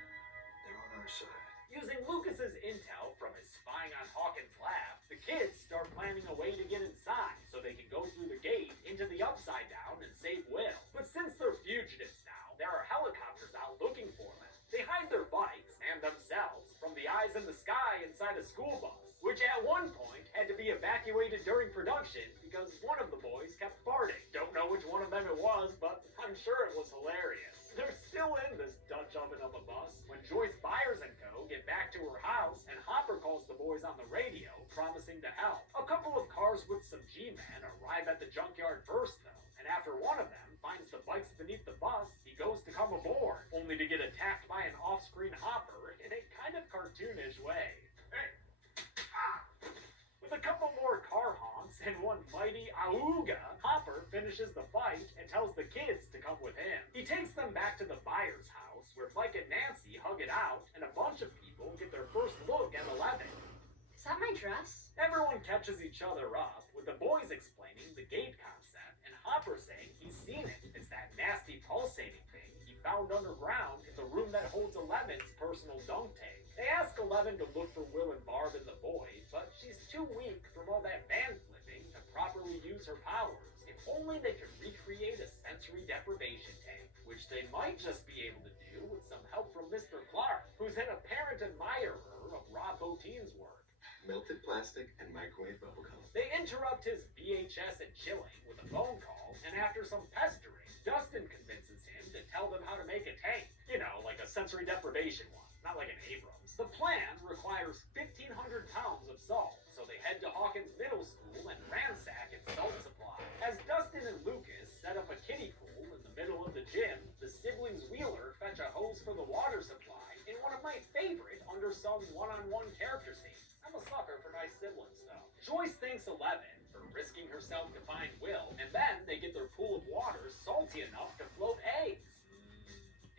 They're on our side. Using Lucas's intel from his spying on Hawkins' lab, the kids start planning a way to get inside so they can go through the gate into the Upside Down and save Will. But since they're fugitives now, there are helicopters out looking for them. They hide their bikes and themselves from the eyes in the sky inside a school bus, which at one point had to be evacuated during production because one of the boys kept farting. Don't know which one of them it was, but I'm sure it was hilarious. They're still in this Dutch oven of a bus when Joyce Byers and co. get back to her house and Hopper calls the boys on the radio, promising to help. A couple of cars with some G-men arrive at the junkyard first, though, and after one of them finds the bikes beneath the bus, he goes to come aboard, only to get attacked by an off-screen Hopper in a kind of cartoonish way. Hey. With a couple more car honks and one mighty auga, Hopper finishes the fight and tells the kids to come with him. He takes them back to the Byers house, where Mike and Nancy hug it out, and a bunch of people get their first look at Eleven. Is that my dress? Everyone catches each other up, with the boys explaining the gate concept, and Hopper saying he's seen it. It's that nasty pulsating thing he found underground in the room that holds Eleven's personal dunk tank. They ask Eleven to look for Will and Barb in the void, but she's too weak from all that van flipping to properly use her powers. If only they could recreate a sensory deprivation tank, which they might just be able to do with some help from Mr. Clark, who's an apparent admirer of Rob Bottin's work. Melted plastic and microwave bubblegum. They interrupt his VHS and chilling with a phone call, and after some pestering, Dustin convinces him to tell them how to make a tank. You know, like a sensory deprivation one, not like an Abrams. The plan requires 1,500 pounds of salt, so they head to Hawkins Middle School and ransack its salt supply. As Dustin and Lucas set up a kiddie pool in the middle of the gym, the siblings Wheeler fetch a hose for the water supply in one of my favorite undersung one-on-one character scenes. I'm a sucker for nice siblings, though. Joyce thanks Eleven for risking herself to find Will, and then they get their pool of water salty enough to float eggs.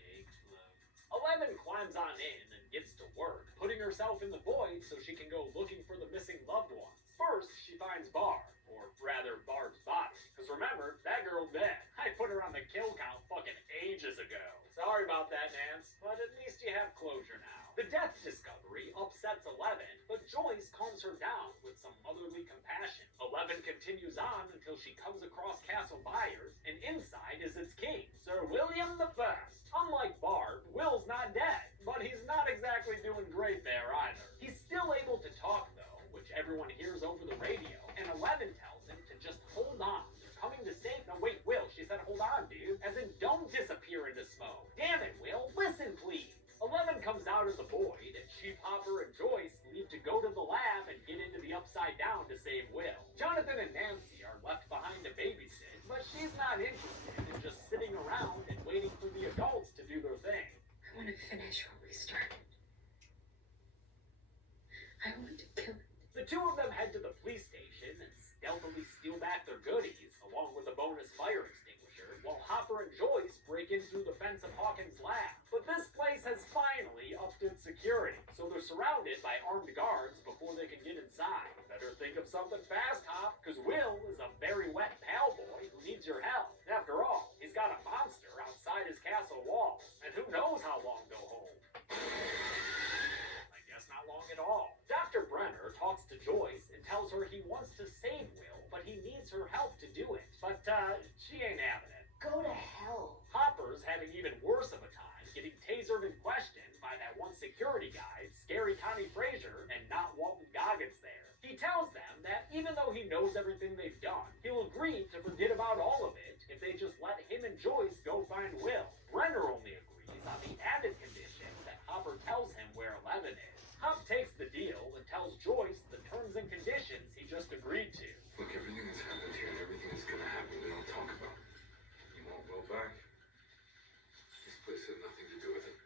Egg float. Eleven climbs on in and gets to work, putting herself in the void so she can go looking for the missing loved ones. First, she finds Barb, or rather Barb's body, because remember, that girl's dead. I put her on the kill count fucking ages ago. Sorry about that, Nance, but at least you have closure now. The death discovery upsets Eleven, but Joyce calms her down with some motherly compassion. 11 continues on until she comes across Castle Byers, and inside is its king, Sir William the First. Unlike Barb, Will's not dead, but he's not exactly doing great there either. He's still able to talk though, which everyone hears over the radio, and 11 tells him to just hold on. They're coming to save. No, wait, Will, she said hold on, dude. As in, don't disappear into smoke. Damn it, Will, listen, please. 11 comes out of the void, and Chief Hopper and Joyce leave to go to the lab and get into the Upside Down to save Will. Jonathan and Nancy are left behind to babysit, but she's not interested in just sitting around and waiting for the adults to do their thing. I want to finish what we started. I want to kill it. The two of them head to the police station and stealthily steal back their goodies, along with a bonus fire extinguisher, while Hopper and Joyce break in through the fence of Hawkins' lab. But this place has finally upped its security, so they're surrounded by armed guards before they can get inside. Better think of something fast, Hop, because Will is a very wet pal boy who needs your help. After all, he's got a monster outside his castle walls, and who knows how long they'll hold. I guess not long at all. Dr. Brenner talks to Joyce and tells her he wants to save Will, but he needs her help to do it. But, she ain't having it. Go to hell. Hopper's having even worse of a time getting tasered and questioned by that one security guy, Scary Connie Frazier, and not Walton Goggins there. He tells them that even though he knows everything they've done, he'll agree to forget about all of it if they just let him and Joyce go find Will. Brenner only agrees on the added condition that Hopper tells him where 11 is. Hop takes the deal and tells Joyce the terms and conditions he just agreed to. Look, everything that's happened here and everything that's gonna happen, we don't talk about. You want Will back? This place had nothing to do with it.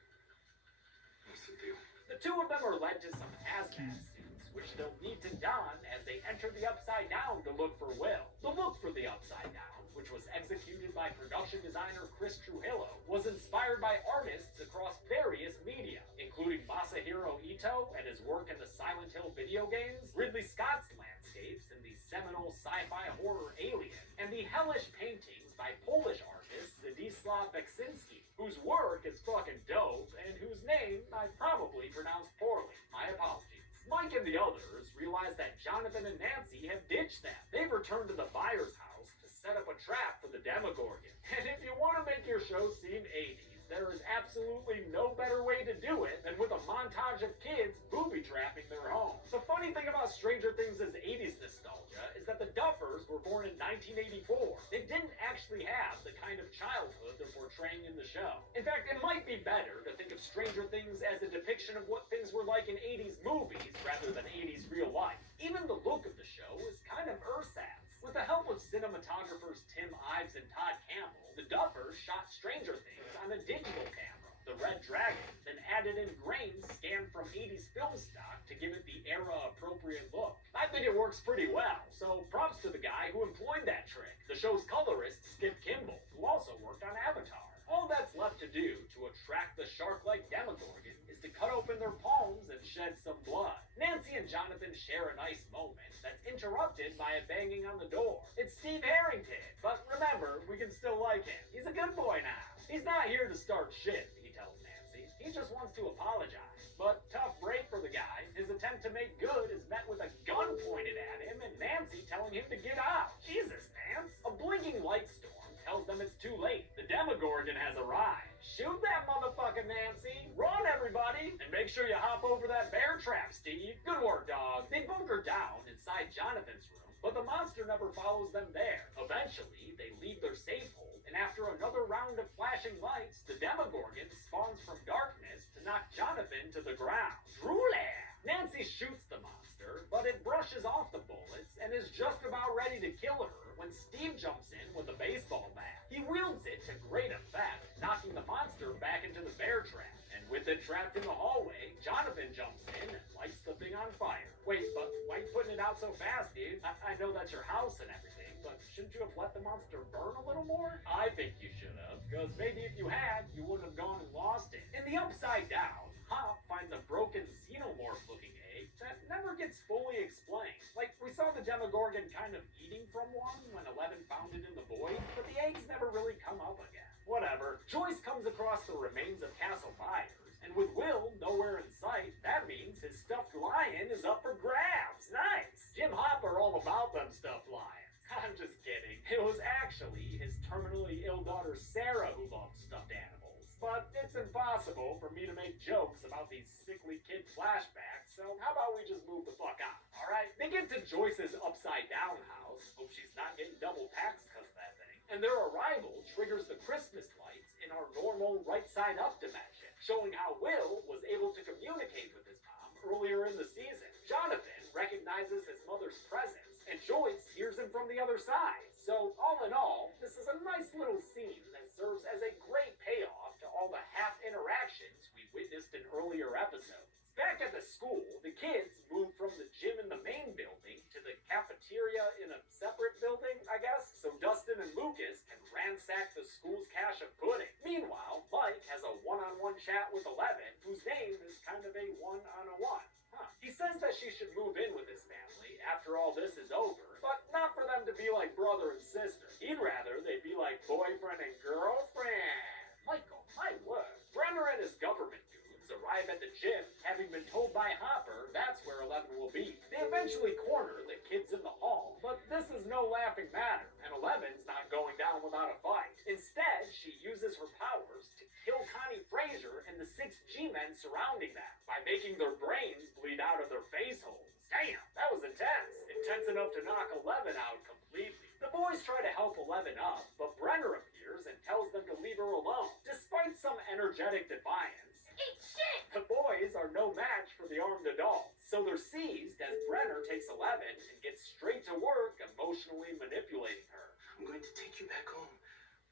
That's the deal. The two of them are led to some hazmat suits, which they'll need to don as they enter the Upside Down to look for Will. The look for the Upside Down, which was executed by production designer Chris Trujillo, was inspired by artists across various media, including Masahiro Ito and his work in the Silent Hill video games, Ridley Scott's landscapes in the seminal sci-fi horror Alien, and the hellish paintings by Polish artist Zdzisław Beksinski, whose work is fucking dope and whose name I probably pronounced poorly. My apologies. Mike and the others realize that Jonathan and Nancy have ditched them. They've returned to the Byers house to set up a trap for the Demogorgon. And if you want to make your show seem 80s, there is absolutely no better way to do it than with a montage of kids booby-trapping their home. The funny thing about Stranger Things' 80s nostalgia is that the Duffers were born in 1984. They didn't actually have the kind of childhood they're portraying in the show. In fact, it might be better to think of Stranger Things as a depiction of what things were like in 80s movies rather than 80s real life. Even the look of the show is kind of ersatz. With the help of cinematographers Tim Ives and Todd Campbell, the Duffers shot Stranger Things on a digital camera, the Red Dragon, then added in grains scanned from 80s film stock to give it the era-appropriate look. I think it works pretty well, so props to the guy who employed that trick, the show's colorist Skip Kimball, who also worked on Avatar. All that's left to do to attract the shark-like Demogorgon is to cut open their palms and shed some blood. Nancy and Jonathan share a nice moment that's interrupted by a banging on the door. It's Steve Harrington, but remember, we can still like him. He's a good boy now. He's not here to start shit, he tells Nancy. He just wants to apologize. But tough break for the guy. His attempt to make good is met with a gun pointed at him and Nancy telling him to get out. Jesus, Nance. A blinking light storm tells them it's too late. The Demogorgon has arrived. Shoot that motherfucker, Nancy. Run, everybody. And make sure you hop over that bear trap, Steve. Good work, dog. They bunker down inside Jonathan's room, but the monster never follows them there. Eventually, they leave their safe hold, and after another round of flashing lights, the Demogorgon spawns from darkness to knock Jonathan to the ground. Drooly! Nancy shoots the monster, but it brushes off the bullets and is just about ready to kill her when Steve jumps in with a baseball bat. He wields it to great effect, knocking the monster back into the bear trap. And with it trapped in the hallway, Jonathan jumps in and lights the thing on fire. Wait, but why are you putting it out so fast, dude? I know that's your house and everything, but shouldn't you have let the monster burn a little more? I think you should have, because maybe if you had, you wouldn't have gone and lost it. In the Upside Down, Hop finds a broken xenomorph-looking egg that never gets fully explained. Like, we saw the Demogorgon kind of eating from one when 11 found it in the void, but the eggs never really come up again. Whatever. Joyce comes across the remains of Castle Byers, and with Will nowhere in sight, that means his stuffed stuffed lion is up for grabs. Nice. Jim Hopper all about them stuffed lions. I'm just kidding. It was actually his terminally ill daughter Sarah who loved stuffed animals. But it's impossible for me to make jokes about these sickly kid flashbacks, so how about we just move the fuck on, alright? They get to Joyce's upside-down house. Hope she's not getting double taxed because of that thing. And their arrival triggers the Christmas lights in our normal right-side-up dimension, showing how Will was able to communicate with his mom earlier in the season. Jonathan recognizes his mother's presence, and Joyce hears him from the other side. So, all in all, this is a nice little scene that serves as a great payoff to all the half interactions we witnessed in earlier episodes. Back at the school, the kids move from the gym in the main building to the cafeteria in a separate building, I guess, so Dustin and Lucas can ransack the school's cache of pudding. Meanwhile, Mike has a one-on-one chat with Eleven, whose name is kind of a one-on-a-one. He says that she should move in with his family after all this is over, but not for them to be like brother and sister. He'd rather they be like boyfriend and girlfriend. Michael, my word. Brenner and his government dudes arrive at the gym, having been told by Hopper that's where Eleven will be. They eventually corner the kids in the hall, but this is no laughing matter, and Eleven's not going down without a fight. Instead, she uses her powers to kill Connie Frazier and the 6 G-men surrounding them by making their brains bleed out of their face holes. Damn, that was intense. Intense enough to knock Eleven out completely. The boys try to help Eleven up, but Brenner appears and tells them to leave her alone. Despite some energetic defiance, Eat shit! the boys are no match for the armed adults, so they're seized as Brenner takes Eleven and gets straight to work emotionally manipulating her. I'm going to take you back home,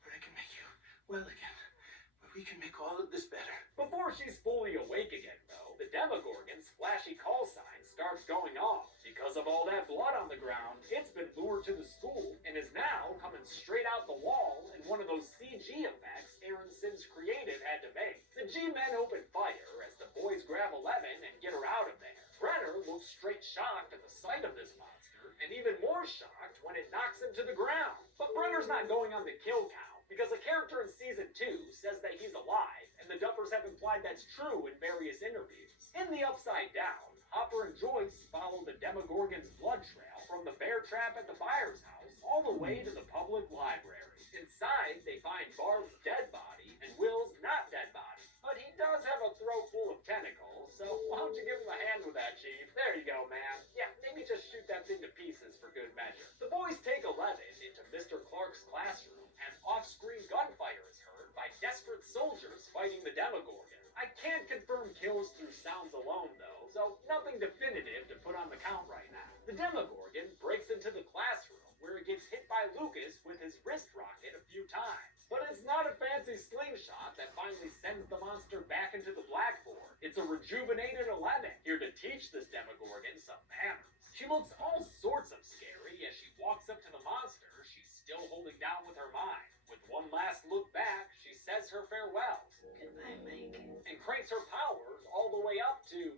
where I can make you well again. Where we can make all of this better. Before she's fully awake again, though, the Demogorgon's flashy call sign starts going off. Because of all that blood on the ground, it's been lured to the school and is now coming straight out the wall in one of those CG effects Aaron Sims Creative had to make. The G-men open fire as the boys grab Eleven and get her out of there. Brenner looks straight shocked at the sight of this monster, and even more shocked when it knocks him to the ground. But Brenner's not going on the kill count, because a character in Season 2 says that he's alive, and the Duffers have implied that's true in various interviews. In the Upside Down, Hopper and Joyce follow the Demogorgon's blood trail from the bear trap at the Byers house all the way to the public library. Inside, they find Barb's dead body and Will's not dead body. But he does have a throat full of tentacles, so why don't you give him a hand with that, Chief? There you go, man. Yeah, maybe just shoot that thing to pieces for good measure. The boys take Eleven into Mr. Clark's classroom as off-screen gunfire is heard by desperate soldiers fighting the Demogorgon. I can't confirm kills through sounds alone, though, so nothing definitive to put on the count right now. The Demogorgon breaks into the classroom, where it gets hit by Lucas with his wrist rocket a few times. But it's not a fancy slingshot that finally sends the monster back into the blackboard. It's a rejuvenated Eleven, here to teach this Demogorgon some manners. She looks all sorts of scary as she walks up to the monster she's still holding down with her mind. With one last look back, she says her farewells. Goodbye, Mike. And cranks her powers all the way up to,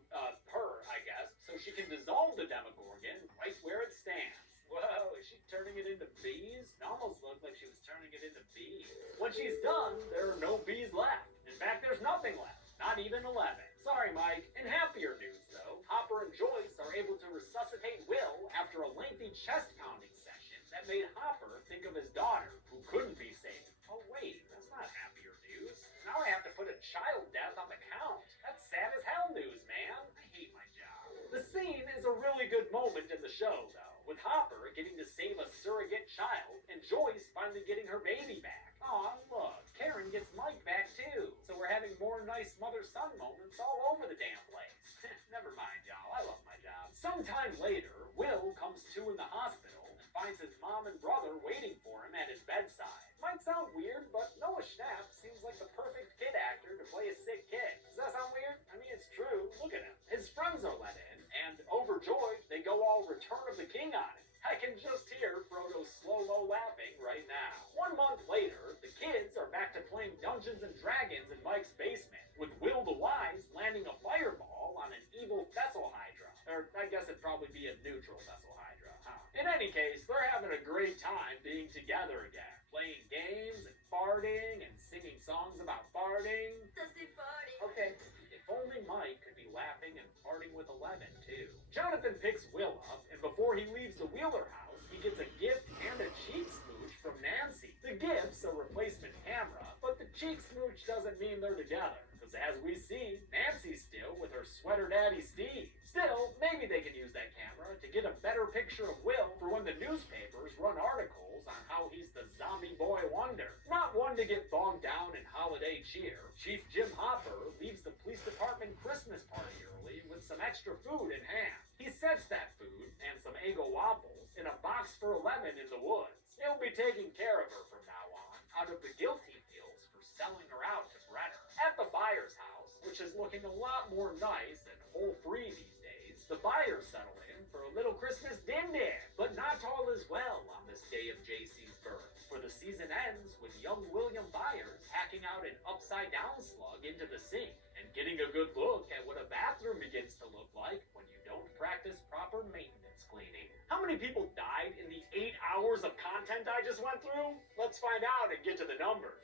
her, I guess, so she can dissolve the Demogorgon right where it stands. Whoa, is she turning it into bees? It almost looked like she was turning it into bees. When she's done, there are no bees left. In fact, there's nothing left. Not even 11. Sorry, Mike. In happier news, though, Hopper and Joyce are able to resuscitate Will after a lengthy chest-pounding session that made Hopper think of his daughter, who couldn't be saved. Oh, wait, that's not happier news. Now I have to put a child death on the count. That's sad as hell news, man. I hate my job. The scene is a really good moment in the show, though, with Hopper getting to save a surrogate child and Joyce finally getting her baby back. Aw, look, Karen gets Mike back too, so we're having more nice mother-son moments all over the damn place. Never mind, y'all, I love my job. Sometime later, Will comes to in the hospital and finds his mom and brother waiting for him at his bedside. Might sound weird, but Noah Schnapp seems like the perfect kid actor to play a sick kid. Does that sound weird? I mean, it's true. Look at him. His friends are let in, and overjoyed, they go all Return of the King on it. I can just hear Frodo slow-mo laughing right now. 1 month later, the kids are back to playing Dungeons and Dragons in Mike's basement, with Will the Wise landing a fireball on an evil Thessal Hydra. Or, I guess it'd probably be a neutral Thessal Hydra, huh? In any case, they're having a great time being together again, playing games and farting and singing songs about farting. Dusty party. Okay, only Mike could be laughing and partying with 11, too. Jonathan picks Will up, and before he leaves the Wheeler house, he gets a gift and a cheek smooch from Nancy. The gift's a replacement camera, but the cheek smooch doesn't mean they're together. Because as we see, Nancy's still with her sweater daddy Steve. Still, maybe they can use that camera to get a better picture of Will for when the newspapers run articles on how he's the zombie boy wonder. Not one to get bogged down in holiday cheer, Chief Jim Hopper leaves the police department Christmas party early with some extra food in hand. He sets that food and some Eggo waffles in a box for 11 in the woods. He'll be taking care of her from now on, out of the guilt he feels for selling her out to Brenner. At the buyer's house, which is looking a lot more nice and hole-free these days, the buyers settle in for a little Christmas din-din. But not all is well on this day of JC's birth, for the season ends with young William Byers hacking out an upside-down slug into the sink and getting a good look at what a bathroom begins to look like when you don't practice proper maintenance cleaning. How many people died in the 8 hours of content I just went through? Let's find out and get to the numbers.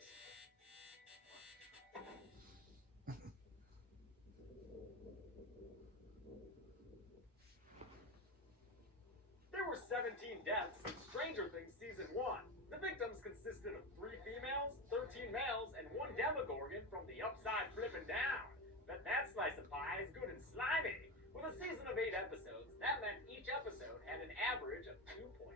There were 17 deaths in Stranger Things Season 1. The victims consisted of 3 females, 13 males, and 1 Demogorgon from the upside flipping down. Bet that slice of pie is good and slimy. With a season of 8 episodes, that meant each episode had an average of 2.13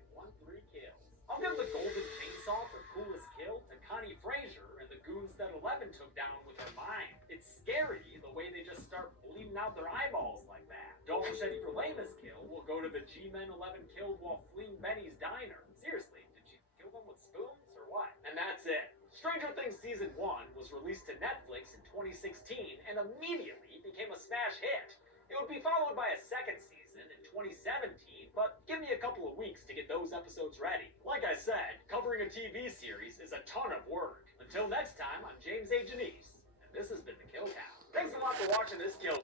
kills. I'll give the golden chainsaw for coolest kill to Connie Frazier and the goons that 11 took down with her mind. It's scary the way they just start bleeding out their eyeballs like that. Dole Machete for lamest kill will go to the G-Men 11 killed while fleeing Benny's diner. Seriously, did you kill them with spoons or what? And that's it. Stranger Things Season 1 was released to Netflix in 2016 and immediately became a smash hit. It would be followed by a second season in 2017, but give me a couple of weeks to get those episodes ready. Like I said, covering a TV series is a ton of work. Until next time, I'm James A. Janice, and this has been The Kill Count. Thanks a lot for watching this Kill